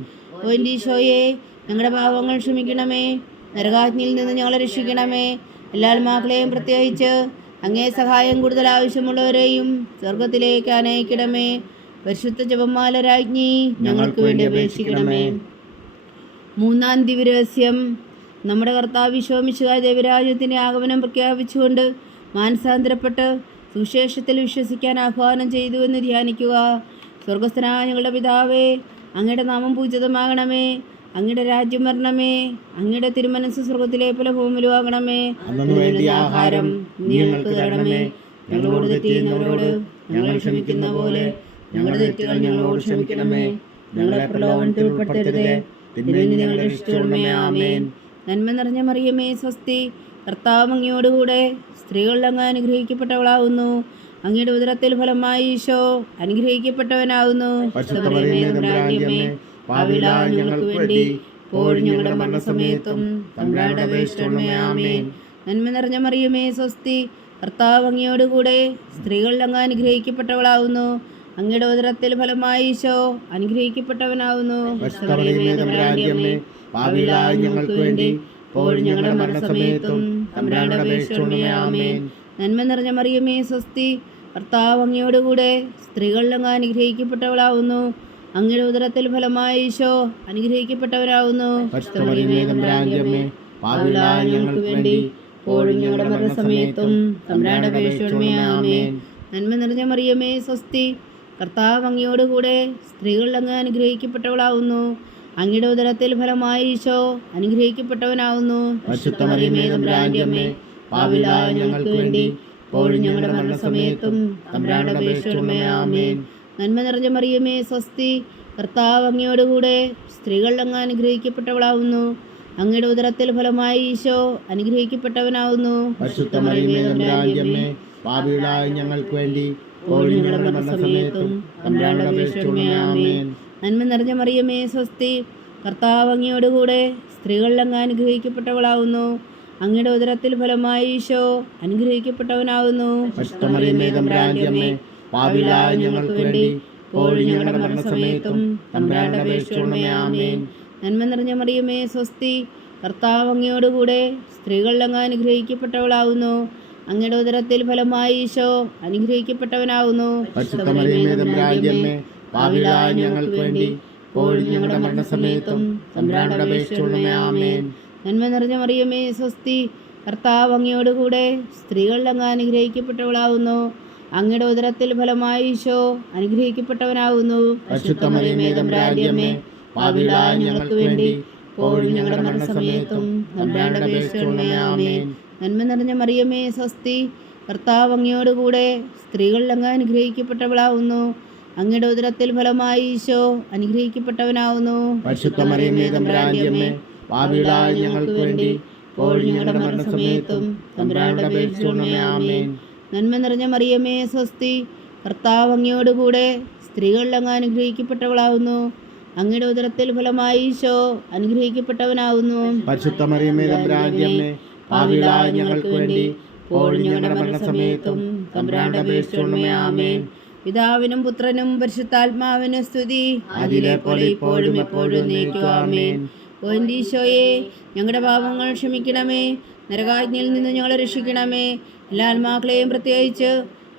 ഓ എൻ്റെ ഈശോയെ, ഞങ്ങളുടെ പാപങ്ങൾ ക്ഷമിക്കണമേ, നരകാഗ്നിയിൽ നിന്ന് ഞങ്ങളെ രക്ഷിക്കണമേ. എല്ലാ ആത്മാക്കളെയും പ്രത്യേകിച്ച് അങ്ങേ സഹായം കൂടുതൽ ആവശ്യമുള്ളവരെയും സ്വർഗത്തിലേക്ക് അനയിക്കണമേ. പരിശുദ്ധ ജപമാല രാജ്ഞി, ഞങ്ങൾക്ക് വേണ്ടി അപേക്ഷിക്കണമേ. മൂന്നാം ദിവ്യരഹസ്യം. നമ്മുടെ കർത്താവ് ഈശോ മിശിഹാ ദൈവരാജ്യത്തിൻ്റെ ആഗമനം പ്രഖ്യാപിച്ചുകൊണ്ട് മാനസാന്തരപ്പെട്ട് സുവിശേഷത്തിൽ വിശ്വസിക്കാൻ ആഹ്വാനം ചെയ്തു എന്ന് ധ്യാനിക്കുക. സ്വർഗസ്ഥനായ ഞങ്ങളുടെ പിതാവേ, അങ്ങയുടെ നാമം പൂജിതമാകണമേ. അങ്ങയുടെ രാജ്യം വരണമേ. അങ്ങയുടെ തിരുമനസ്സ് സ്വർഗത്തിലെ പോലെ ഭൂമിയിലും ആകണമേ. അന്നു വേണ്ടി ആഹാരം നീ ഞങ്ങൾക്ക് തരണമേ. ഞങ്ങളോട് തെറ്റ് ചെയ്യുന്നവരോട് ഞങ്ങൾ ക്ഷമിക്കുന്ന പോലെ ഞങ്ങളുടെ തെറ്റുകൾ ഞങ്ങളോട് ക്ഷമിക്കണമേ. ഞങ്ങളെ പ്രലോഭനത്തിൽ ഉൾപ്പെടുത്തരുതേ, തിന്മയിൽ നിന്ന് ഞങ്ങളെ രക്ഷിച്ചുകൊള്ളണമേ. ആമേൻ. നന്മ നിറഞ്ഞ മറിയമേ സ്വസ്തി, കർത്താവ് അങ്ങയോടുകൂടെ സ്ത്രീകളിൽ അങ്ങ് അനുഗ്രഹിക്കപ്പെട്ടവളാകുന്നു. അങ്ങയുടെ ഉദരത്തിൽ ഫലമായി ഈശോ അനുഗ്രഹിക്കപ്പെട്ടവനാകുന്നു. പരിശുദ്ധ മറിയമേ തമ്പുരാന്റെ അമ്മേ, പാപികളായ ഞങ്ങൾക്ക് വേണ്ടി ഇപ്പോഴും ഞങ്ങളുടെ മരണസമയത്തും തമ്പുരാനോട് അപേക്ഷിച്ചുകൊള്ളണമേ. ആമേൻ. നന്മ നിറഞ്ഞ മറിയമേ സ്വസ്തി, കർത്താവ് അങ്ങയോടുകൂടെ സ്ത്രീകളിൽ അങ്ങ് അനുഗ്രഹിക്കപ്പെട്ടവളാകുന്നു. അങ്ങയുടെ ഉദരത്തിൽ ഫലമായി ഈശോ അനുഗ്രഹിക്കപ്പെട്ടവനാകുന്നു. പരിശുദ്ധ മറിയമേ തമ്പുരാന്റെ അമ്മേ, പാപികളായ ഞങ്ങൾക്ക് വേണ്ടി ഇപ്പോഴും ഞങ്ങളുടെ മരണസമയത്തും തമ്പുരാനോട് അപേക്ഷിച്ചുകൊള്ളണമേ. ആമേൻ. നന്മ നിറഞ്ഞ മറിയമേ സ്വസ്തി, കർത്താവ് അങ്ങയോടുകൂടെ സ്ത്രീകളിൽ അങ്ങ് അനുഗ്രഹിക്കപ്പെട്ടവളാകുന്നു. അങ്ങയുടെ ഉദരത്തിൽ ഫലമായി ഈശോ അനുഗ്രഹിക്കപ്പെട്ടവരാകുന്നു. പരിശുദ്ധ മറിയമേ തമ്പുരാന്റെ അമ്മേ, പാപികളായ ഞങ്ങൾക്ക് വേണ്ടി ഇപ്പോഴും ഞങ്ങളുടെ മരണസമയത്തും തമ്പുരാനോട് അപേക്ഷിച്ചുകൊള്ളണമേ. ആമേൻ. നന്മ നിറഞ്ഞ മറിയമേ സ്വസ്തി, കർത്താവ് അങ്ങയോടുകൂടെ സ്ത്രീകളിൽ അങ്ങ് അനുഗ്രഹിക്കപ്പെട്ടവളാകുന്നു. അങ്ങയുടെ ഉദരത്തിൽ ഫലമായി ഈശോ അനുഗ്രഹിക്കപ്പെട്ടവനാകുന്നു. പരിശുദ്ധ മറിയമേ തമ്പുരാന്റെ അമ്മേ, പാപികളായ ഞങ്ങൾക്ക് വേണ്ടി ഇപ്പോഴും ഞങ്ങളുടെ മരണസമയത്തും തമ്പുരാനോട് അപേക്ഷിച്ചുകൊള്ളണമേ. ആമേൻ. നന്മ നിറഞ്ഞ മറിയമേ സ്വസ്തി, കർത്താവ് അങ്ങയോടുകൂടെ സ്ത്രീകളിൽ അങ്ങ് അനുഗ്രഹിക്കപ്പെട്ടവളാകുന്നു. അങ്ങയുടെ ഉദരത്തിൽ ഫലമായി ഈശോ അനുഗ്രഹിക്കപ്പെട്ടവനാകുന്നു. പരിശുദ്ധ മറിയമേ തമ്പുരാന്റെ അമ്മേ, പാപികളായ ഞങ്ങൾക്ക് വേണ്ടി ഇപ്പോഴും ഞങ്ങളുടെ മരണസമയത്തും തമ്പുരാനോട് അപേക്ഷിച്ചുകൊള്ളണമേ. ആമേൻ. നന്മ നിറഞ്ഞ മറിയമേ സ്വസ്തി, കർത്താവ് അങ്ങയോടുകൂടെ സ്ത്രീകളിൽ അങ്ങ് അനുഗ്രഹിക്കപ്പെട്ടവളാകുന്നു. അങ്ങയുടെ ഉദരത്തിൽ ഫലമായി ഈശോ അനുഗ്രഹിക്കപ്പെട്ടവനാകുന്നു. പരിശുദ്ധ മറിയമേ തമ്പുരാന്റെ അമ്മേ, പാപികളായ ഞങ്ങൾക്ക് വേണ്ടി ഇപ്പോഴും ഞങ്ങളുടെ മരണസമയത്തും തമ്പുരാനോട് അപേക്ഷിച്ചുകൊള്ളണമേ. ആമേൻ. നന്മ നിറഞ്ഞ മറിയമേ സ്വസ്തി, കർത്താവ് അങ്ങയോടുകൂടെ സ്ത്രീകളിൽ അങ്ങ് അനുഗ്രഹിക്കപ്പെട്ടവളാകുന്നു. അങ്ങയുടെ ഉദരത്തിൽ ഫലമായി ഈശോ അനുഗ്രഹിക്കപ്പെട്ടവനാകുന്നു. പരിശുദ്ധ മറിയമേ തമ്പുരാന്റെ അമ്മേ, പാപികളായ ഞങ്ങൾക്ക് വേണ്ടി ഇപ്പോഴും ഞങ്ങളുടെ മരണസമയത്തും തമ്പുരാനോട് അപേക്ഷിച്ചുകൊള്ളണമേ. ആമേൻ. നന്മ നിറഞ്ഞ മറിയമേ സ്വസ്തി, കർത്താവ് അങ്ങയോടുകൂടെ സ്ത്രീകളിൽ അങ്ങ് അനുഗ്രഹിക്കപ്പെട്ടവളാകുന്നു. അങ്ങയുടെ ഉദരത്തിൽ ഫലമായി ഈശോ അനുഗ്രഹിക്കപ്പെട്ടവനാകുന്നു. പരിശുദ്ധ മറിയമേ തമ്പുരാന്റെ അമ്മേ, പാപികളായ ഞങ്ങൾക്ക് വേണ്ടി ഇപ്പോഴും ഞങ്ങളുടെ മരണസമയത്തും തമ്പുരാനോട് അപേക്ഷിച്ചുകൊള്ളണമേ. ആമേൻ. നന്മ നിറഞ്ഞ മറിയമേ സ്വസ്തി, കർത്താവ് അങ്ങയോടുകൂടെ സ്ത്രീകളിൽ അങ്ങ് അനുഗ്രഹിക്കപ്പെട്ടവളാകുന്നു. അങ്ങയുടെ ഉദരത്തിൽ ഫലമായി ഈശോ അനുഗ്രഹിക്കപ്പെട്ടവനാകുന്നു. പരിശുദ്ധ മറിയമേ തമ്പുരാന്റെ അമ്മേ, പാപികളായ ഞങ്ങൾക്ക് വേണ്ടി ഇപ്പോഴും ഞങ്ങളുടെ മരണസമയത്തും തമ്പുരാനോട് അപേക്ഷിച്ചുകൊള്ളണമേ. ആമേൻ. നന്മ നിറഞ്ഞ മറിയമേ സ്വസ്തി, കർത്താവ് അങ്ങയോടുകൂടെ സ്ത്രീകളിൽ അങ്ങ് അനുഗ്രഹിക്കപ്പെട്ടവളാകുന്നു. അങ്ങയുടെ ഉദരത്തിൽ ഫലമായി ഈശോ അനുഗ്രഹിക്കപ്പെട്ടവനാകുന്നു. പരിശുദ്ധ മറിയമേ തമ്പുരാന്റെ അമ്മേ, പാപികളായ ഞങ്ങൾക്ക് വേണ്ടി ഇപ്പോഴും ഞങ്ങളുടെ മരണസമയത്തും തമ്പുരാനോട് അപേക്ഷിച്ചുകൊള്ളണമേ. ആമേൻ. പിതാവിനും പുത്രനും പരിശുദ്ധാത്മാവിനും സ്തുതി, അതിലെ പോലെ ഇപ്പോഴും എപ്പോഴും എന്നേക്കും. ആമേൻ. ഓ എൻ്റെ ഈശോയെ, ഞങ്ങളുടെ പാപങ്ങൾ ക്ഷമിക്കണമേ, നരകാജ്ഞയിൽ നിന്ന് ഞങ്ങളെ രക്ഷിക്കണമേ. എല്ലാ ആത്മാക്കളെയും പ്രത്യേകിച്ച്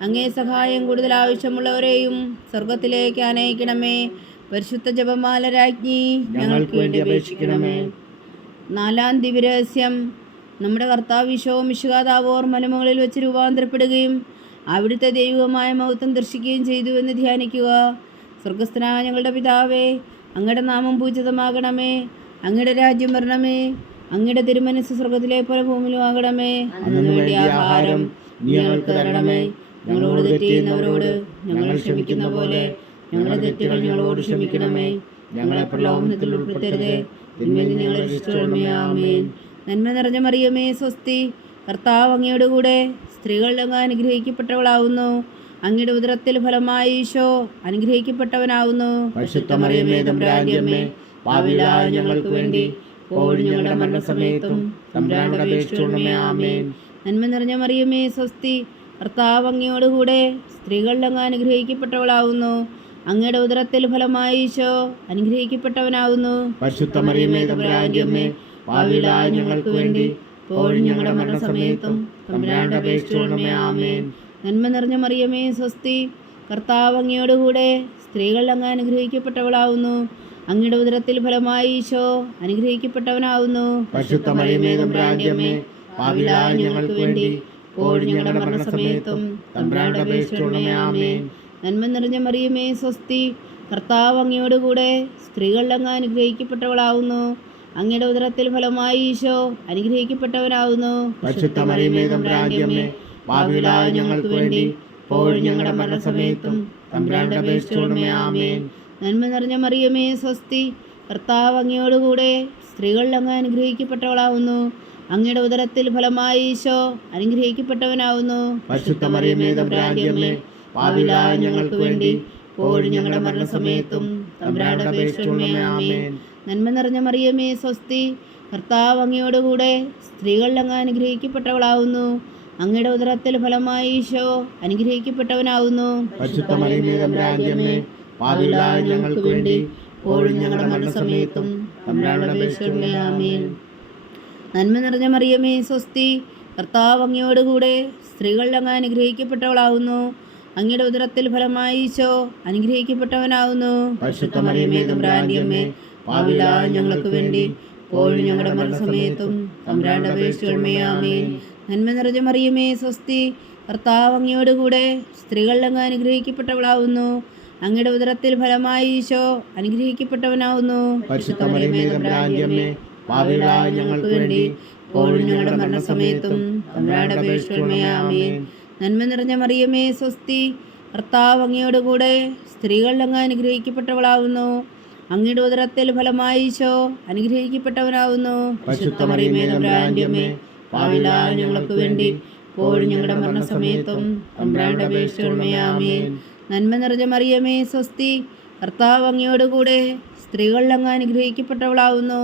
അങ്ങേ സഹായം കൂടുതൽ ആവശ്യമുള്ളവരെയും സ്വർഗത്തിലേക്ക് അനയിക്കണമേ. പരിശുദ്ധ ജപമാല രാജ്ഞി, ഞങ്ങൾക്ക് വേണ്ടി അപേക്ഷിക്കണമേ. നാലാം ദിവ്യരഹസ്യം. നമ്മുടെ കർത്താവ് ഈശോ മിശിഹാ താബോർ മലമുകളിൽ വെച്ച് രൂപാന്തരപ്പെടുകയും അവിടുത്തെ ദൈവികമായ മഹത്വം ദർശിക്കുകയും ചെയ്തു എന്ന് ധ്യാനിക്കുക. സ്വർഗസ്ഥനായ ഞങ്ങളുടെ പിതാവേ, അങ്ങയുടെ നാമം പൂജിതമാകണമേ. അങ്ങയുടെ രാജ്യം വരണമേ. അങ്ങയുടെ തിരുമനസ്സ് സ്വർഗത്തിലെ പോലെ ഭൂമിയിലും ആകണമേ. അന്നു വേണ്ടിയ ആഹാരം നീ ഞങ്ങൾക്ക് തരണമേ. ഞങ്ങളോട് തെറ്റ് ചെയ്യുന്നവരോട് ഞങ്ങൾ ക്ഷമിക്കുന്ന പോലെ ഞങ്ങളുടെ തെറ്റുകൾ ഞങ്ങളോട് ക്ഷമിക്കണമേ. ഞങ്ങളെ പ്രലോഭനത്തിൽ ഉൾപ്പെടുത്തരുതേ, തിന്മയിൽ നിന്ന് ഞങ്ങളെ രക്ഷിച്ചുകൊള്ളണമേ. ആമേൻ. നന്മ നിറഞ്ഞ മറിയമേ, സ്വസ്തി. കർത്താവ് അങ്ങയോട് കൂടെ സ്ത്രീകൾ അങ്ങ് അനുഗ്രഹിക്കപ്പെട്ടവളാവുന്നു. അങ്ങയുടെ ഉദരത്തിൽ ഫലമായി ഈശോ അനുഗ്രഹിക്കപ്പെട്ടവനാവുന്നു. പരിശുദ്ധ മറിയമേ, തമ്പുരാന്റെ അമ്മേ, പാപികളായ ഞങ്ങൾക്ക് വേണ്ടി ഇപ്പോഴും ഞങ്ങളുടെ മരണസമയത്തും തമ്പുരാനോട് അപേക്ഷിച്ചുകൊള്ളണമേ. ആമേൻ. നന്മ നിറഞ്ഞ മറിയമേ, സ്വസ്തി. കർത്താവ് അങ്ങയോട് കൂടെ സ്ത്രീകൾ അങ്ങ് അനുഗ്രഹിക്കപ്പെട്ടവളാവുന്നു. അങ്ങയുടെ ഉദരത്തിൽ ഫലമായി ഈശോ അനുഗ്രഹിക്കപ്പെട്ടവനാവുന്നു. പരിശുദ്ധ മറിയമേ, തമ്പുരാന്റെ അമ്മേ, പാപികളായ ഞങ്ങൾക്ക് വേണ്ടി ഇപ്പോഴും ഞങ്ങളുടെ മരണസമയത്തും തമ്പുരാനോട് അപേക്ഷിച്ചുകൊള്ളണമേ. ആമേൻ. നന്മ നിറഞ്ഞ മറിയമേ, സ്വസ്തി. കർത്താവ് അങ്ങയോട് കൂടെ സ്ത്രീകൾ അങ്ങ് അനുഗ്രഹിക്കപ്പെട്ടവളാവുന്നു. അങ്ങയുടെ ഉദരത്തിൽ ഫലമായി ഈശോ അനുഗ്രഹിക്കപ്പെട്ടവനാവുന്നു. പരിശുദ്ധ മറിയമേ, തമ്പുരാന്റെ അമ്മേ, പാപികളായ ഞങ്ങൾക്ക് വേണ്ടി ഇപ്പോഴും ഞങ്ങളുടെ മരണസമയത്തും തമ്പുരാനോട് അപേക്ഷിച്ചുകൊള്ളണമേ. ആമേൻ. നന്മ നിറഞ്ഞ മറിയമേ, സ്വസ്തി. കർത്താവ് അങ്ങയോട് കൂടെ സ്ത്രീകൾ അങ്ങ് അനുഗ്രഹിക്കപ്പെട്ടവളാവുന്നു. അങ്ങയുടെ ഉദരത്തിൽ ഫലമായി ഈശോ അനുഗ്രഹിക്കപ്പെട്ടവനാവുന്നു. പരിശുദ്ധ മറിയമേ, തമ്പുരാന്റെ അമ്മേ, പാപികളായ ഞങ്ങൾക്ക് വേണ്ടി ഇപ്പോഴും ഞങ്ങളുടെ മരണസമയത്തും തമ്പുരാനോട് അപേക്ഷിച്ചുകൊള്ളണമേ. ആമേൻ. നന്മ നിറഞ്ഞ മറിയമേ, സ്വസ്തി. കർത്താവ് അങ്ങയോട് കൂടെ സ്ത്രീകൾ അങ്ങ് അനുഗ്രഹിക്കപ്പെട്ടവളാവുന്നു. അങ്ങയുടെ ഉദരത്തിൽ ഫലമായി ഈശോ അനുഗ്രഹിക്കപ്പെട്ടവനാവുന്നു. പരിശുദ്ധ മറിയമേ, തമ്പുരാന്റെ അമ്മേ, പാപികളായ ഞങ്ങൾക്ക് വേണ്ടി ഇപ്പോഴും ഞങ്ങളുടെ മരണസമയത്തും തമ്പുരാനോട് അപേക്ഷിച്ചുകൊള്ളണമേ. ആമേൻ. നന്മ നിറഞ്ഞ മറിയമേ, സ്വസ്തി. കർത്താവ് അങ്ങയോട് കൂടെ സ്ത്രീകൾ അങ്ങ് അനുഗ്രഹിക്കപ്പെട്ടവളാവുന്നു. അങ്ങയുടെ ഉദരത്തിൽ ഫലമായി ഈശോ അനുഗ്രഹിക്കപ്പെട്ടവനാവുന്നു. പരിശുദ്ധ മറിയമേ, തമ്പുരാന്റെ അമ്മേ, പാപികളായ ഞങ്ങൾക്ക് വേണ്ടി ഇപ്പോഴും ഞങ്ങളുടെ മരണസമയത്തും തമ്പുരാനോട് അപേക്ഷിച്ചുകൊള്ളണമേ. ആമേൻ. നന്മ നിറഞ്ഞ മറിയമേ, സ്വസ്തി. കർത്താവ് അങ്ങയോട് കൂടെ സ്ത്രീകൾ അങ്ങ് അനുഗ്രഹിക്കപ്പെട്ടവളാവുന്നു. അങ്ങയുടെ ഉദരത്തിൽ ഫലമായി ഈശോ അനുഗ്രഹിക്കപ്പെട്ടവനാവുന്നു. പരിശുദ്ധ മറിയമേ, തമ്പുരാന്റെ അമ്മേ, പാപികളായ ഞങ്ങൾക്ക് വേണ്ടി ഇപ്പോഴും ഞങ്ങളുടെ മരണസമയത്തും തമ്പുരാനോട് അപേക്ഷിച്ചുകൊള്ളണമേ. ആമേൻ. നന്മ നിറഞ്ഞ മറിയമേ, സ്വസ്തി. കർത്താവ് അങ്ങയോട് കൂടെ സ്ത്രീകൾ അങ്ങ് അനുഗ്രഹിക്കപ്പെട്ടവളാവുന്നു. അങ്ങയുടെ ഉദരത്തിൽ ഫലമായി ഈശോ അനുഗ്രഹിക്കപ്പെട്ടവനാവുന്നു. പരിശുദ്ധ മറിയമേ, തമ്പുരാന്റെ അമ്മേ, പാപികളായ ഞങ്ങൾക്ക് വേണ്ടി ഇപ്പോഴും ഞങ്ങളുടെ മരണസമയത്തും തമ്പുരാനോട് അപേക്ഷിച്ചുകൊള്ളണമേ. ആമേൻ. നന്മ നിറഞ്ഞ മറിയമേ, സ്വസ്തി. കർത്താവ് അങ്ങയോട് കൂടെ സ്ത്രീകൾ അങ്ങ് അനുഗ്രഹിക്കപ്പെട്ടവളാവുന്നു. അങ്ങയുടെ ഉദരത്തിൽ ഫലമായി ഈശോ അനുഗ്രഹിക്കപ്പെട്ടവനാവുന്നു. പരിശുദ്ധ മറിയമേ, തമ്പുരാന്റെ അമ്മേ, പാപികളായ ഞങ്ങൾക്ക് വേണ്ടി ഇപ്പോഴും ഞങ്ങളുടെ മരണസമയത്തും തമ്പുരാനോട് അപേക്ഷിച്ചുകൊള്ളണമേ. ആമേൻ. നന്മ നിറഞ്ഞ മറിയമേ, സ്വസ്തി. കർത്താവ് അങ്ങയോട് കൂടെ സ്ത്രീകൾ അങ്ങ് അനുഗ്രഹിക്കപ്പെട്ടവളാവുന്നു.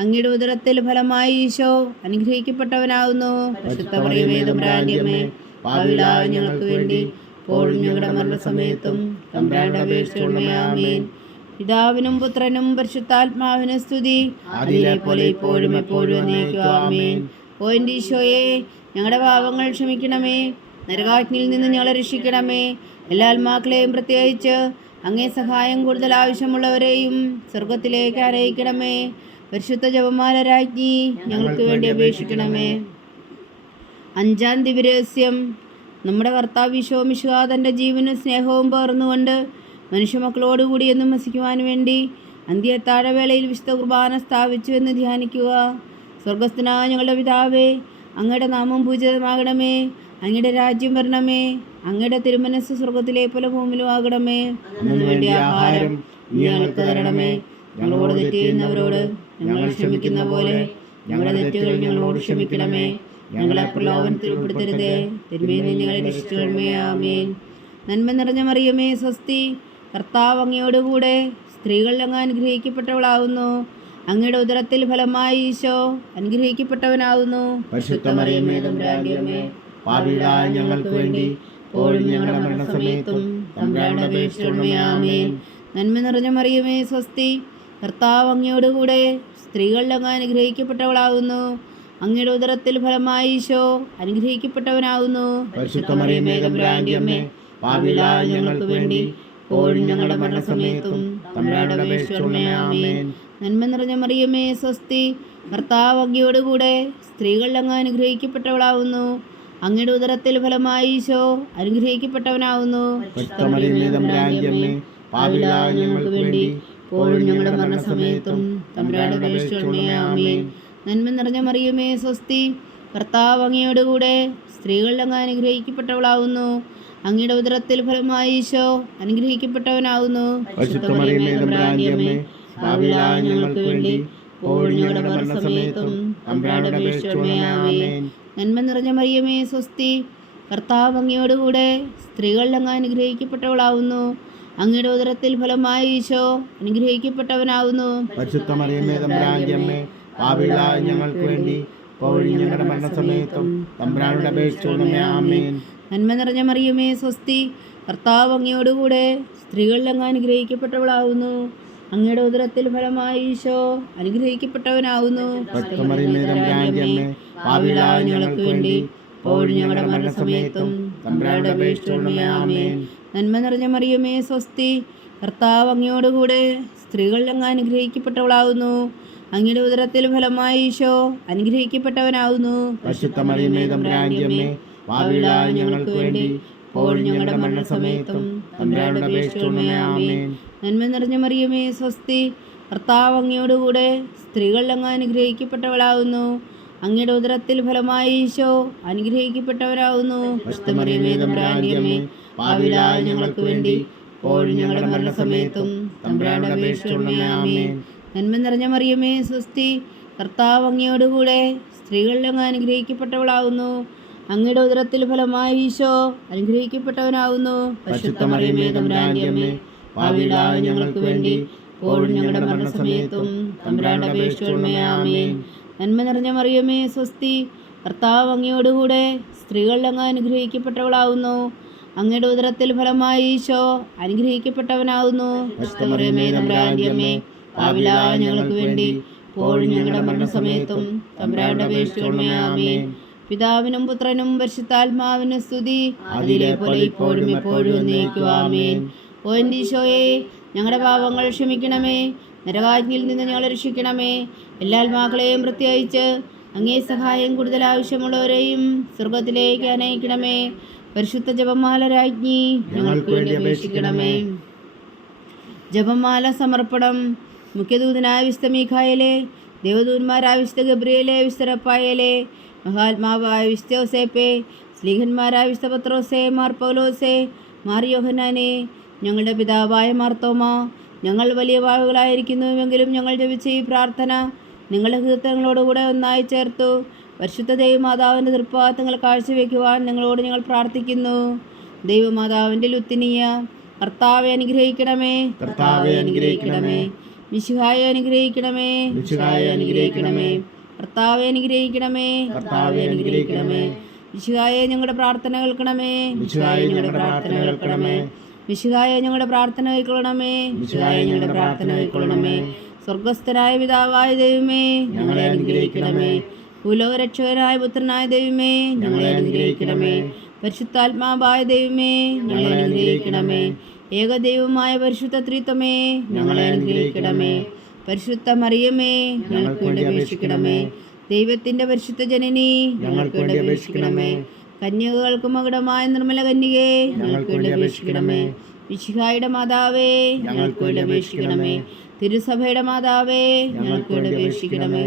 അങ്ങയുടെ ഉദരത്തിൽ ഫലമായി ഈശോ അനുഗ്രഹിക്കപ്പെട്ടവനാവുന്നു. പരിശുദ്ധ മറിയമേ, തമ്പുരാന്റെ അമ്മേ, പാപികളായ ഞങ്ങൾക്ക് വേണ്ടി ഇപ്പോഴും ഞങ്ങളുടെ മരണസമയത്തും തമ്പുരാനോട് അപേക്ഷിച്ചുകൊള്ളണമേ. ആമേൻ. പിതാവിനും പുത്രനും പരിശുദ്ധാത്മാവിനും സ്തുതി. അതിലെ പോലെ ഇപ്പോഴും എപ്പോഴും എന്നേക്കും. ആമേൻ. ഓ എൻ്റെ ഈശോയെ, ഞങ്ങളുടെ പാപങ്ങൾ ക്ഷമിക്കണമേ. നരകാഗ്നിയിൽ നിന്ന് ഞങ്ങളെ രക്ഷിക്കണമേ. എല്ലാ ആത്മാക്കളെയും പ്രത്യേകിച്ച് അങ്ങേ സഹായം കൂടുതൽ ആവശ്യമുള്ളവരെയും സ്വർഗത്തിലേക്ക് ആനയിക്കണമേ. പരിശുദ്ധ ജപമാല രാജ്ഞി, ഞങ്ങൾക്ക് വേണ്ടി അപേക്ഷിക്കണമേ. 5-ാം ദിവ്യരഹസ്യം. നമ്മുടെ കർത്താവ് ഈശോ മിശിഹാ തൻ്റെ ജീവനും സ്നേഹവും പകർന്നുകൊണ്ട് മനുഷ്യമക്കളോടുകൂടി എന്നും വസിക്കുവാൻ വേണ്ടി അന്ത്യത്താഴവേളയിൽ വിശുദ്ധ കുർബാന സ്ഥാപിച്ചു എന്ന് ധ്യാനിക്കുക. സ്വർഗസ്ഥനായ ഞങ്ങളുടെ പിതാവേ, അങ്ങയുടെ നാമം പൂജിതമാകണമേ. അങ്ങയുടെ രാജ്യം വരണമേ. അങ്ങയുടെ തിരുമനസ്സ് സ്വർഗത്തിലെ പോലെ ഭൂമിയിലും ആകണമേ. അന്നു വേണ്ടിയ ആഹാരം നീ ഞങ്ങൾക്ക് തരണമേ. ഞങ്ങളോട് തെറ്റ് ചെയ്യുന്നവരോട് ഞങ്ങൾ ക്ഷമിക്കുന്ന പോലെ ഞങ്ങളുടെ തെറ്റുകൾ ഞങ്ങളോട് ക്ഷമിക്കണമേ. ഞങ്ങളെ പ്രലോഭനത്തിൽ ഉൾപ്പെടുത്തരുതേ, തിന്മയിൽ നിന്ന് ഞങ്ങളെ രക്ഷിച്ചുകൊള്ളണമേ. ആമേൻ. നന്മ നിറഞ്ഞ മറിയമേ, സ്വസ്തി. കർത്താവ് അങ്ങയോട് കൂടെ സ്ത്രീകൾ അങ്ങ് അനുഗ്രഹിക്കപ്പെട്ടവളാവുന്നു. അങ്ങയുടെ ഉദരത്തിൽ ഫലമായി ഈശോ അനുഗ്രഹിക്കപ്പെട്ടവനാവുന്നു. പരിശുദ്ധ മറിയമേ, തമ്പുരാന്റെ അമ്മേ, പാപികളായ ഞങ്ങൾക്ക് വേണ്ടി ഇപ്പോഴും ഞങ്ങളുടെ മരണസമയത്തും തമ്പുരാനോട് അപേക്ഷിച്ചുകൊള്ളണമേ. ആമേൻ. നന്മ നിറഞ്ഞ മറിയമേ, സ്വസ്തി. കർത്താവ് അങ്ങയോട് കൂടെ സ്ത്രീകൾ അങ്ങ് അനുഗ്രഹിക്കപ്പെട്ടവളാവുന്നു. അങ്ങയുടെ ഉദരത്തിൽ ഫലമായി ഈശോ അനുഗ്രഹിക്കപ്പെട്ടവനാവുന്നു. പരിശുദ്ധ മറിയമേ, തമ്പുരാന്റെ അമ്മേ, പാപികളായ ഞങ്ങൾക്ക് വേണ്ടി ഇപ്പോഴും ഞങ്ങളുടെ മരണസമയത്തും തമ്പുരാനോട് അപേക്ഷിച്ചുകൊള്ളണമേ. ആമേൻ. നന്മ നിറഞ്ഞ മറിയമേ, സ്വസ്തി. കർത്താവ് അങ്ങയോട് കൂടെ സ്ത്രീകൾ അങ്ങ് അനുഗ്രഹിക്കപ്പെട്ടവളാവുന്നു. അങ്ങയുടെ ഉദരത്തിൽ ഫലമായി ഈശോ അനുഗ്രഹിക്കപ്പെട്ടവനാവുന്നു. പരിശുദ്ധ മറിയമേ തമ്പുരാന്റെ അമ്മേ, പാപികളായ ഞങ്ങൾക്ക് വേണ്ടി ഇപ്പോഴും ഞങ്ങളുടെ മരണസമയത്തും തമ്പുരാനോട് അപേക്ഷിക്കണമേ. ആമേൻ. നന്മ നിറഞ്ഞ മറിയമേ സ്വസ്തി, കർത്താവ് അങ്ങയോടുകൂടെ സ്ത്രീകളിൽ അങ്ങ് അനുഗ്രഹിക്കപ്പെട്ടവളാവുന്നു. അങ്ങയുടെ ഉദരത്തിൽ ഫലമായി ഈശോ അനുഗ്രഹിക്കപ്പെട്ടവനാവുന്നു. പരിശുദ്ധ മറിയമേ തമ്പുരാന്റെ അമ്മേ, പാപികളായ ഞങ്ങൾക്ക് വേണ്ടി ഇപ്പോഴും ഞങ്ങളുടെ മരണസമയത്തും തമ്പുരാനോട് അപേക്ഷിക്കണമേ. ആമേൻ. നന്മ നിറഞ്ഞ മറിയമേ സ്വസ്തി, കർത്താവ് അങ്ങയോടുകൂടെ സ്ത്രീകളിൽ അങ്ങ് അനുഗ്രഹിക്കപ്പെട്ടവളാവുന്നു. അങ്ങയുടെ ഉദരത്തിൽ ഫലമായി ഈശോ അനുഗ്രഹിക്കപ്പെട്ടവനാവുന്നു. പരിശുദ്ധ മറിയമേ തമ്പുരാന്റെ അമ്മേ, പാപികളായ ഞങ്ങൾക്ക് വേണ്ടി ഇപ്പോഴും ഞങ്ങളുടെ മരണസമയത്തും തമ്പുരാനോട് അപേക്ഷിക്കണമേ. ആമേൻ. നന്മ നിറഞ്ഞ മറിയമേ സ്വസ്തി, കർത്താവ് അങ്ങയോടുകൂടെ സ്ത്രീകളിൽ അങ്ങ് അനുഗ്രഹിക്കപ്പെട്ടവളാവുന്നു. അങ്ങയുടെ ഉദരത്തിൽ ഫലമായി ഈശോ അനുഗ്രഹിക്കപ്പെട്ടവനാവുന്നു. പരിശുദ്ധ മറിയമേ തമ്പുരാന്റെ അമ്മേ, പാപികളായ ഞങ്ങൾക്ക് വേണ്ടി ഇപ്പോഴും ഞങ്ങളുടെ മരണസമയത്തും തമ്പുരാനോട് അപേക്ഷിക്കണമേ. ആമേൻ. നന്മ നിറഞ്ഞ മറിയമേ സ്വസ്തി, കർത്താവ് അങ്ങയോടുകൂടെ സ്ത്രീകളിൽ അങ്ങ് അനുഗ്രഹിക്കപ്പെട്ടവളാവുന്നു. അങ്ങയുടെ ഉദരത്തിൽ ഫലമായി ഈശോ അനുഗ്രഹിക്കപ്പെട്ടവനാവുന്നു. പരിശുദ്ധ മറിയമേ തമ്പുരാന്റെ അമ്മേ, പാപികളായ ഞങ്ങൾക്ക് വേണ്ടി ഇപ്പോഴും ഞങ്ങളുടെ മരണസമയത്തും തമ്പുരാനോട് അപേക്ഷിക്കണമേ. ആമേൻ. നന്മ നിറഞ്ഞ മറിയമേ സ്വസ്തി, കർത്താവ് അങ്ങയോടുകൂടെ സ്ത്രീകളിൽ അങ്ങ് അനുഗ്രഹിക്കപ്പെട്ടവളാവുന്നു. അങ്ങയുടെ ഉദരത്തിൽ ഫലമായി ഈശോ അനുഗ്രഹിക്കപ്പെട്ടവരാവുന്നു. പരിശുദ്ധ മറിയമേ തമ്പുരാന്റെ അമ്മേ, പാപികളായ ഞങ്ങൾക്ക് വേണ്ടി ഇപ്പോഴും ഞങ്ങളുടെ മരണസമയത്തും തമ്പുരാനോട് അപേക്ഷിക്കണമേ. ആമേൻ. നന്മ നിറഞ്ഞ മറിയമേ സ്വസ്തി, കർത്താവ് അങ്ങയോടുകൂടെ സ്ത്രീകളിൽ അങ്ങ് അനുഗ്രഹിക്കപ്പെട്ടവളാവുന്നു. അങ്ങയുടെ ഉദരത്തിൽ ഫലമായി ഈശോ അനുഗ്രഹിക്കപ്പെട്ടവനാവുന്നു. പരിശുദ്ധ മറിയമേ തമ്പുരാന്റെ അമ്മേ, പാപികളായ ഞങ്ങൾക്ക് വേണ്ടി ഇപ്പോഴും ഞങ്ങളുടെ മരണസമയത്തും തമ്പുരാനോട് അപേക്ഷിക്കണമേ. ആമേൻ. നന്മ നിറഞ്ഞ മറിയമേ സ്വസ്തി, കർത്താവ് അങ്ങയോടുകൂടെ സ്ത്രീകളിൽ അങ്ങ് അനുഗ്രഹിക്കപ്പെട്ടവളാവുന്നു. അങ്ങയുടെ ഉദരത്തിൽ ഫലമായി ഈശോ അനുഗ്രഹിക്കപ്പെട്ടവനാവുന്നു. പരിശുദ്ധ മറിയമേ തമ്പുരാന്റെ അമ്മേ, പാപികളായ ഞങ്ങൾക്ക് വേണ്ടി ഇപ്പോഴും ഞങ്ങളുടെ മരണസമയത്തും തമ്പുരാനോട് അപേക്ഷിക്കണമേ. ആമേൻ. പിതാവിനും പുത്രനും പരിശുദ്ധാത്മാവിനും സ്തുതി, അതിലെ പോലെ ഇപ്പോഴും എപ്പോഴും എന്നേക്കും. ആമേൻ. ഓ എൻ്റെ ഈശോയെ, ഞങ്ങളുടെ പാപങ്ങൾ ക്ഷമിക്കണമേ. നരകാജ്ഞയിൽ നിന്ന് ഞങ്ങളെ രക്ഷിക്കണമേ. എല്ലാ ആത്മാക്കളെയും പ്രത്യേകിച്ച് അങ്ങേ സഹായം കൂടുതൽ ആവശ്യമുള്ളവരെയും സ്വർഗത്തിലേക്ക് അനയിക്കണമേ. പരിശുദ്ധ ജപമാല രാജ്ഞി ഞങ്ങൾക്ക് വേണ്ടി അപേക്ഷിക്കണമേ. ജപമാല സമർപ്പണം. മുഖ്യദൂതനായ വിശുദ്ധ മീഖായേലേ, ദേവദൂതന്മാരായ വിശുദ്ധ ഗബ്രിയേലേ, വിശുദ്ധ റഫായേലേ, മഹാത്മാവായ വിശുദ്ധ യോസേപ്പേ, സ്ലീഹന്മാരായ വിശുദ്ധ പത്രോസേ, മാർ പൗലോസേ, മാർ യോഹന്നാനേ, ഞങ്ങളുടെ പിതാവായ മാർത്തോമ, ഞങ്ങൾ വലിയ പാപികളായിരിക്കുന്നുവെങ്കിലും ഞങ്ങൾ ജപിച്ച ഈ പ്രാർത്ഥന നിങ്ങളുടെ കീർത്തനങ്ങളോടുകൂടെ ഒന്നായി ചേർത്തു പരിശുദ്ധ ദൈവമാതാവിൻ്റെ തൃപ്പാദങ്ങൾ കാഴ്ചവെക്കുവാൻ നിങ്ങളോട് ഞങ്ങൾ പ്രാർത്ഥിക്കുന്നു. ദൈവമാതാവിൻ്റെ ലുത്തിനിയ, കർത്താവെ അനുഗ്രഹിക്കണമേ. കർത്താവെ അനുഗ്രഹിക്കണമേ. മിശിഹായെ അനുഗ്രഹിക്കണമേ. മിശിഹായെ അനുഗ്രഹിക്കണമേ. കർത്താവെ അനുഗ്രഹിക്കണമേ. കർത്താവെ അനുഗ്രഹിക്കണമേ. മിശിഹായെ ഞങ്ങളുടെ പ്രാർത്ഥന കേൾക്കണമേ. മിശിഹായെ ഞങ്ങളുടെ പ്രാർത്ഥന കേൾക്കണമേ. മിശിഹായെ ഞങ്ങളുടെ പ്രാർത്ഥന കൈക്കൊള്ളണമേ. മിശിഹായെ ഞങ്ങളുടെ പ്രാർത്ഥന കൈക്കൊള്ളണമേ. സ്വർഗസ്ഥനായ പിതാവായ ദൈവമേ, ഞങ്ങളെ അനുഗ്രഹിക്കണമേ. ഭൂലോകരക്ഷകനായ പുത്രനായ ദൈവമേ, ഞങ്ങളെ അനുഗ്രഹിക്കണമേ. പരിശുദ്ധാത്മാവായ ദൈവമേ, ഞങ്ങളെ അനുഗ്രഹിക്കണമേ. ഏകദൈവമായ പരിശുദ്ധ ത്രിത്വമേ, ഞങ്ങളെ അനുഗ്രഹിക്കണമേ. പരിശുദ്ധ മറിയമേ, ഞങ്ങൾക്ക് വേണ്ടി അപേക്ഷിക്കണമേ. ദൈവത്തിന്റെ പരിശുദ്ധ ജനനി, ഞങ്ങൾക്ക് വേണ്ടി അപേക്ഷിക്കണമേ. കന്യകകൾക്ക് മകുടമായ നിർമ്മല കന്യകേ, ഞങ്ങൾക്ക് വേണ്ടി അപേക്ഷിക്കണമേ. മിശിഹായുടെ മാതാവേ, ഞങ്ങൾക്ക് വേണ്ടി അപേക്ഷിക്കണമേ. തിരുസഭയുടെ മാതാവേ, ഞങ്ങൾക്ക് വേണ്ടി അപേക്ഷിക്കണമേ.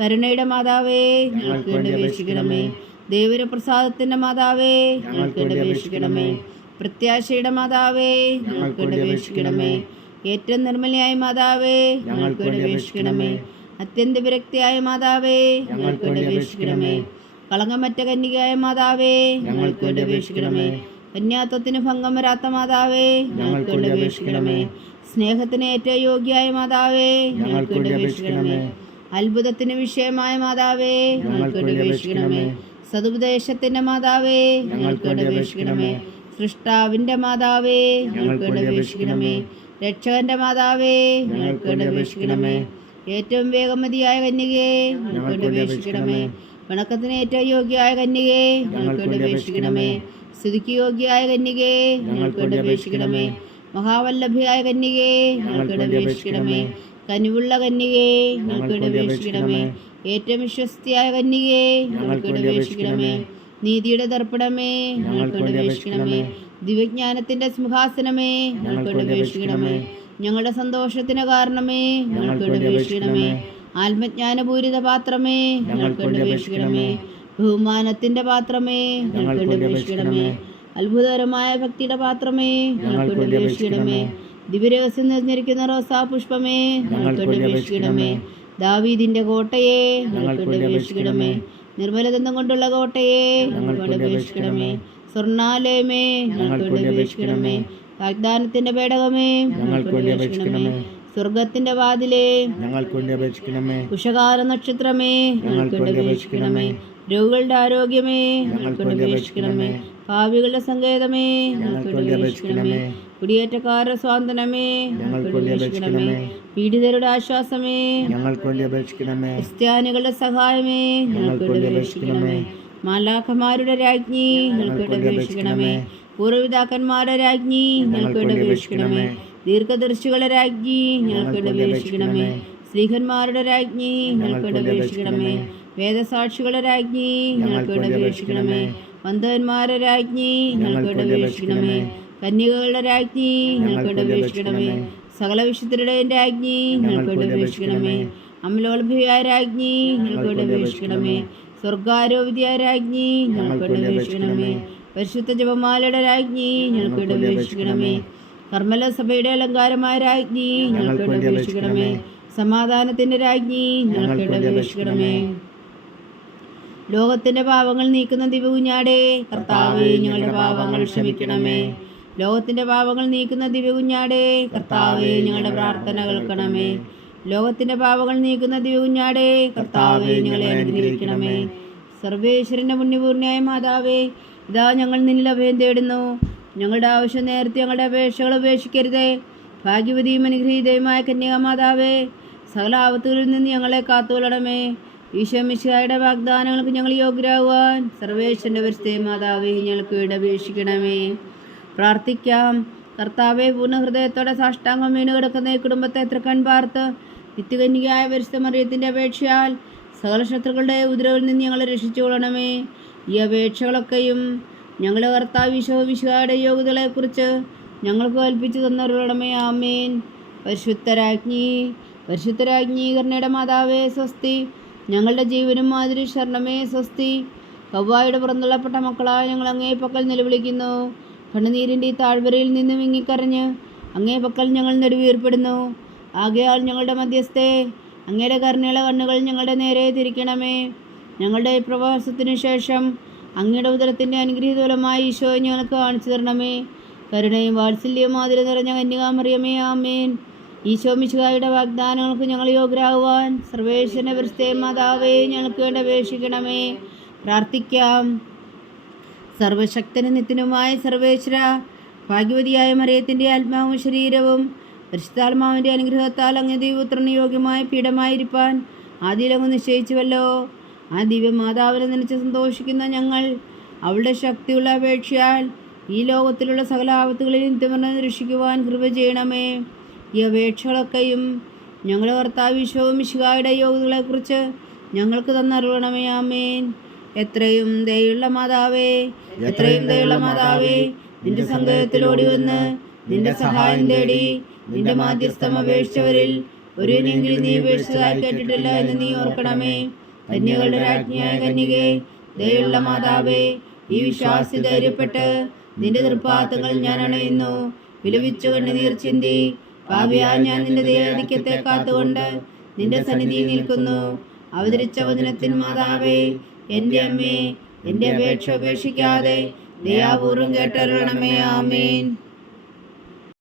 കരുണയുടെ മാതാവേ, ഞങ്ങൾക്ക് വേണ്ടി അപേക്ഷിക്കണമേ. ദൈവപ്രസാദത്തിന്റെ മാതാവേ, ഞങ്ങൾക്ക് വേണ്ടി അപേക്ഷിക്കണമേ. പ്രത്യാശയുടെ മാതാവേ, ഞങ്ങൾക്ക് വേണ്ടി അപേക്ഷിക്കണമേ. ഏറ്റവും നിർമ്മലയായ മാതാവേ, ഞങ്ങൾക്ക് വേണ്ടി അപേക്ഷിക്കണമേ. അത്യന്ത വിരക്തിയായ മാതാവേ, ഞങ്ങൾക്ക് വേണ്ടി അപേക്ഷിക്കണമേ. കളങ്കമറ്റ കന്യകയായ മാതാവേ, ഞങ്ങൾക്ക് വേണ്ടി അപേക്ഷിക്കണമേ. കന്യാത്വത്തിന് ഭംഗം വരാത്ത മാതാവേ, ഞങ്ങൾക്ക് വേണ്ടി അപേക്ഷിക്കണമേ. സ്നേഹത്തിന് ഏറ്റവും യോഗ്യയായ മാതാവേ, ഞങ്ങൾക്ക് വേണ്ടി അപേക്ഷിക്കണമേ. അത്ഭുതത്തിന് വിഷയമായ മാതാവേ, ഞങ്ങൾക്ക് വേണ്ടി അപേക്ഷിക്കണമേ. സതുപദേശത്തിന്റെ മാതാവേ, ഞങ്ങൾക്ക് വേണ്ടി അപേക്ഷിക്കണമേ. സൃഷ്ടാവിന്റെ മാതാവേ, ഞങ്ങൾക്ക് വേണ്ടി അപേക്ഷിക്കണമേ. രക്ഷകന്റെ മാതാവേ, ഞങ്ങൾക്ക് വേണ്ടി അപേക്ഷിക്കണമേ. ഏറ്റവും വേഗമതിയായ കന്യകേ, ഞങ്ങൾക്ക് വേണ്ടി അപേക്ഷിക്കണമേ. വണക്കത്തിന് ഏറ്റവും യോഗ്യയായ കന്യകേ, ഞങ്ങൾക്ക് വേണ്ടി അപേക്ഷിക്കണമേ. സ്തുതിക്ക് യോഗ്യയായ കന്യകേ, ഞങ്ങൾക്ക് വേണ്ടി അപേക്ഷിക്കണമേ. മഹാവല്ലഭയായ കന്യകേ, ഞങ്ങൾക്ക് വേണ്ടി അപേക്ഷിക്കണമേ. കനിവുള്ള കന്യകേ, ഞങ്ങൾക്ക് വേണ്ടി അപേക്ഷിക്കണമേ. ഏറ്റവും വിശ്വസ്തിയായ കന്യകേ, ഞങ്ങൾക്ക് വേണ്ടി അപേക്ഷിക്കണമേ. നീതിയുടെ ദർപ്പണമേ ഞങ്ങൾക്ക് വേണ്ടി അപേക്ഷിക്കണമേ. ദിവ്യജ്ഞാനത്തിന്റെ സിംഹാസനമേ ഞങ്ങൾക്ക് വേണ്ടി അപേക്ഷിക്കണമേ. ഞങ്ങളുടെ സന്തോഷത്തിന് കാരണമേ ഞങ്ങൾക്ക് വേണ്ടി അപേക്ഷിക്കണമേ. ആത്മജ്ഞാനപൂരിത പാത്രമേ ഞങ്ങൾക്ക് വേണ്ടി അപേക്ഷിക്കണമേ. ബഹുമാനത്തിന്റെ പാത്രമേ ഞങ്ങൾക്ക് വേണ്ടി അപേക്ഷിക്കണമേ. അത്ഭുതകരമായ ഭക്തിയുടെ പാത്രമേ ഞങ്ങൾക്ക് വേണ്ടി അപേക്ഷിക്കണമേ. ദിവ്യരഹസ്യം നിറഞ്ഞിരിക്കുന്ന റോസാ പുഷ്പമേ ഞങ്ങൾക്ക് വേണ്ടി അപേക്ഷിക്കണമേ. ദാവീദിന്റെ കോട്ടയെ ഞങ്ങൾക്ക് വേണ്ടി അപേക്ഷിക്കണമേ. നിർമ്മലദന്തം കൊണ്ടുള്ള കോട്ടയെ ഞങ്ങൾക്ക് വേണ്ടി അപേക്ഷിക്കണമേ. സ്വർണ്ണാലയമേ ഞങ്ങൾക്ക് വേണ്ടി അപേക്ഷിക്കണമേ. വാഗ്ദാനത്തിന്റെ പേടകമേ ഞങ്ങൾക്ക് വേണ്ടി അപേക്ഷിക്കണമേ. സ്വർഗത്തിന്റെ വാതിലേ ഞങ്ങൾക്ക് വേണ്ടി അപേക്ഷിക്കണമേ. കുശകാല നക്ഷത്രമേ ഞങ്ങൾക്ക് വേണ്ടി അപേക്ഷിക്കണമേ. രോഗികളുടെ ആരോഗ്യമേ ഞങ്ങൾക്ക് വേണ്ടി അപേക്ഷിക്കണമേ. പാപികളുടെ സങ്കേതമേ ഞങ്ങൾക്ക് വേണ്ടി അപേക്ഷിക്കണമേ. കുടിയേറ്റക്കാരുടെ സ്വാതന്ത്ര്യമേ ഞങ്ങൾക്ക് വേണ്ടി അപേക്ഷിക്കണമേ. പീഡിതരുടെ ആശ്വാസമേ ഞങ്ങൾക്ക് വേണ്ടി അപേക്ഷിക്കണമേ. ക്രിസ്ത്യാനികളുടെ സഹായമേ ഞങ്ങൾക്ക് വേണ്ടി അപേക്ഷിക്കണമേ. മാലാഖമാരുടെ രാജ്ഞി ഞങ്ങൾക്ക് വേണ്ടി അപേക്ഷിക്കണമേ. പൂർവ്വപിതാക്കന്മാരുടെ രാജ്ഞി ഞങ്ങൾക്ക് വേണ്ടി അപേക്ഷിക്കണമേ. ദീർഘദർശികളുടെ രാജ്ഞി ഞങ്ങൾക്ക് വേണ്ടി അപേക്ഷിക്കണമേ. സ്ത്രീഹന്മാരുടെ രാജ്ഞി ഞങ്ങൾക്ക് വേണ്ടി അപേക്ഷിക്കണമേ. വേദസാക്ഷികളുടെ രാജ്ഞി ഞങ്ങൾക്ക് വേണ്ടി അപേക്ഷിക്കണമേ. വന്ദന്മാരുടെ രാജ്ഞി ഞങ്ങൾക്ക് വേണ്ടി അപേക്ഷിക്കണമേ. കന്യകകളുടെ രാജ്ഞി ഞങ്ങൾക്ക് വേണ്ടി അപേക്ഷിക്കണമേ. സകല വിശുദ്ധരുടെയും രാജ്ഞി ഞങ്ങൾക്ക് വേണ്ടി അപേക്ഷിക്കണമേ. അമലോത്ഭവിയായ രാജ്ഞി ഞങ്ങൾക്ക് വേണ്ടി അപേക്ഷിക്കണമേ. സ്വർഗാരോപിതയായ രാജ്ഞി ഞങ്ങൾക്ക് വേണ്ടി അപേക്ഷിക്കണമേ. പരിശുദ്ധ ജപമാലയുടെ രാജ്ഞി ഞങ്ങൾക്ക് വേണ്ടി അപേക്ഷിക്കണമേ. കർമ്മല സഭയുടെ അലങ്കാരമായ രാജ്ഞി ഞങ്ങൾക്ക് വേണ്ടി അപേക്ഷിക്കണമേ. സമാധാനത്തിന്റെ രാജ്ഞി ഞങ്ങൾക്ക് വേണ്ടി അപേക്ഷിക്കണമേ. ലോകത്തിന്റെ പാപങ്ങൾ നീക്കുന്ന ദിവ്യകുഞ്ഞാടേ കർത്താവേ ഞങ്ങളുടെ പാപങ്ങൾ ക്ഷമിക്കണമേ. ലോകത്തിന്റെ പാപങ്ങൾ നീക്കുന്ന ദിവ്യകുഞ്ഞാടേ കർത്താവേ ഞങ്ങളുടെ പ്രാർത്ഥന കേൾക്കണമേ. ലോകത്തിന്റെ പാപങ്ങൾ നീക്കുന്ന ദിവ്യകുഞ്ഞാടേ കർത്താവേ ഞങ്ങളെ അനുഗ്രഹിക്കണമേ. സർവേശ്വരന്റെ പുണ്യപൂർണ്ണയായ മാതാവേ, ഇതാ ഞങ്ങൾ നിന്നിൽ അഭയം തേടുന്നു. ഞങ്ങളുടെ ആവശ്യം നേരത്തെ ഞങ്ങളുടെ അപേക്ഷകൾ ഉപേക്ഷിക്കരുതേ. ഭാഗ്യവതിയും അനുഗ്രഹീതയുമായ കന്യകാമാതാവേ, സകല ആപത്തുകളിൽ നിന്ന് ഞങ്ങളെ കാത്തുകൊള്ളണമേ. ഈശോ മിശിഹായുടെ വാഗ്ദാനങ്ങൾക്ക് ഞങ്ങൾ യോഗ്യരാകുവാൻ സർവേശ്വരന്റെ പരിശുദ്ധ മാതാവേ ഞങ്ങൾക്ക് വേണ്ടി അപേക്ഷിക്കണമേ. പ്രാർത്ഥിക്കാം. കർത്താവെ, പൂർണ്ണ ഹൃദയത്തോടെ സാഷ്ടാംഗം വീണ് കിടക്കുന്ന ഈ കുടുംബത്തെ തൃക്കൺ പാർത്ത് നിത്യകന്യകയായ പരിശുദ്ധ മറിയത്തിൻ്റെ അപേക്ഷയാൽ സകല ശത്രുക്കളുടെ ഉപദ്രവത്തിൽ നിന്ന് ഞങ്ങളെ രക്ഷിച്ചുകൊള്ളണമേ. ഈ അപേക്ഷകളൊക്കെയും ഞങ്ങളുടെ കർത്താവ് ഈശോ മിശിഹായുടെ യോഗ്യതകളെക്കുറിച്ച് ഞങ്ങൾക്ക് കൽപ്പിച്ചു തന്നരുളണമേ. ആമേൻ. പരിശുദ്ധരാജ്ഞി കരുണയുടെ മാതാവേ സ്വസ്തി. ഞങ്ങളുടെ ജീവനും മാതിരി ശരണമേ സ്വസ്തി. കവ്വായുടെ പുറന്തള്ളപ്പെട്ട മക്കളായ ഞങ്ങൾ അങ്ങേ പക്കൽ നിലവിളിക്കുന്നു. കണ്ണുനീരിൻ്റെ ഈ താഴ്വരയിൽ നിന്ന് വിങ്ങിക്കരഞ്ഞ് അങ്ങേ പക്കൽ ഞങ്ങൾ നെടുവീർപ്പെടുന്നു. ആകയാൽ ഞങ്ങളുടെ മധ്യസ്ഥേ, അങ്ങയുടെ കരുണയുള്ള കണ്ണുകൾ ഞങ്ങളുടെ നേരെ തിരിക്കണമേ. ഞങ്ങളുടെ ഈ പ്രവാസത്തിനു ശേഷം അങ്ങയുടെ ഉദരത്തിൻ്റെ അനുഗ്രഹീതഫലമായ ഈശോയെ ഞങ്ങൾക്ക് കാണിച്ചു തരണമേ. കരുണയും വാത്സല്യവും മാതിരി നിറഞ്ഞ കന്യകാമറിയമേ, ആമേൻ. ഈശോ മിശിഹായുടെ വാഗ്ദാനങ്ങൾക്ക് ഞങ്ങൾ യോഗ്യരാകുവാൻ സർവേശ്വരന്റെ പരിശുദ്ധ മാതാവേ ഞങ്ങൾക്ക് വേണ്ടി അപേക്ഷിക്കണമേ. പ്രാർത്ഥിക്കാം. സർവശക്തനും നിത്യനുമായ സർവേശ്വര, ഭാഗ്യവതിയായ മറിയത്തിൻ്റെ ആത്മാവും ശരീരവും പരിശുദ്ധാത്മാവിൻ്റെ അനുഗ്രഹത്താൽ അങ്ങേ ദൈവപുത്രന് യോഗ്യമായ പീഠമായിരിക്കാൻ ആദിയിലങ്ങ് നിശ്ചയിച്ചുവല്ലോ. ആ ദിവ്യമാതാവിനെ നനച്ച് സന്തോഷിക്കുന്ന ഞങ്ങൾ അവളുടെ ശക്തിയുള്ള അപേക്ഷയാൽ ഈ ലോകത്തിലുള്ള സകല ആപത്തുകളിൽ നിത്യമെന്ന് രക്ഷിക്കുവാൻ കൃപ ചെയ്യണമേ. ഈ അപേക്ഷകളൊക്കെയും ഞങ്ങളുടെ കർത്താവ് ഈശോ മിശിഹായുടെ യോഗ്യതകളെക്കുറിച്ച് ഞങ്ങൾക്ക് തന്നരുളണമേ. ആമേൻ. എത്രയും ദയുള്ള മാതാവേ, നിന്റെ സങ്കേതത്തിലോടി വന്ന് നിന്റെ സഹായം തേടി നിന്റെ മാധ്യസ്ഥം അപേക്ഷിച്ചവരിൽ ഒരുവനെങ്കിലും നീ ഉപേക്ഷിച്ചതായി കേട്ടിട്ടില്ല എന്ന് നീ ഓർക്കണമേ. കന്യകളുടെ രാജ്ഞിയായ കന്യകേ, ദയുള്ള മാതാവേ, ഈ വിശ്വാസി ധൈര്യപ്പെട്ട് നിന്റെ തൃപ്പാദങ്ങളിൽ ഞാൻ അണയുന്നു. വിലപിച്ചു കണ്ണുനീർ ചിന്തി പാപിയായ ഞാൻ നിന്റെ ദയാധിക്യത്തെ കാത്തുകൊണ്ട് നിന്റെ സന്നിധിയിൽ നിൽക്കുന്നു. അവതരിച്ച വചനത്തിൻ മാതാവേ, എൻ്റെ അമ്മേ, എൻ്റെ അപേക്ഷ ഉപേക്ഷിക്കാതെ ദയാപൂർവം കേട്ടരുളണമേ. ആമേൻ.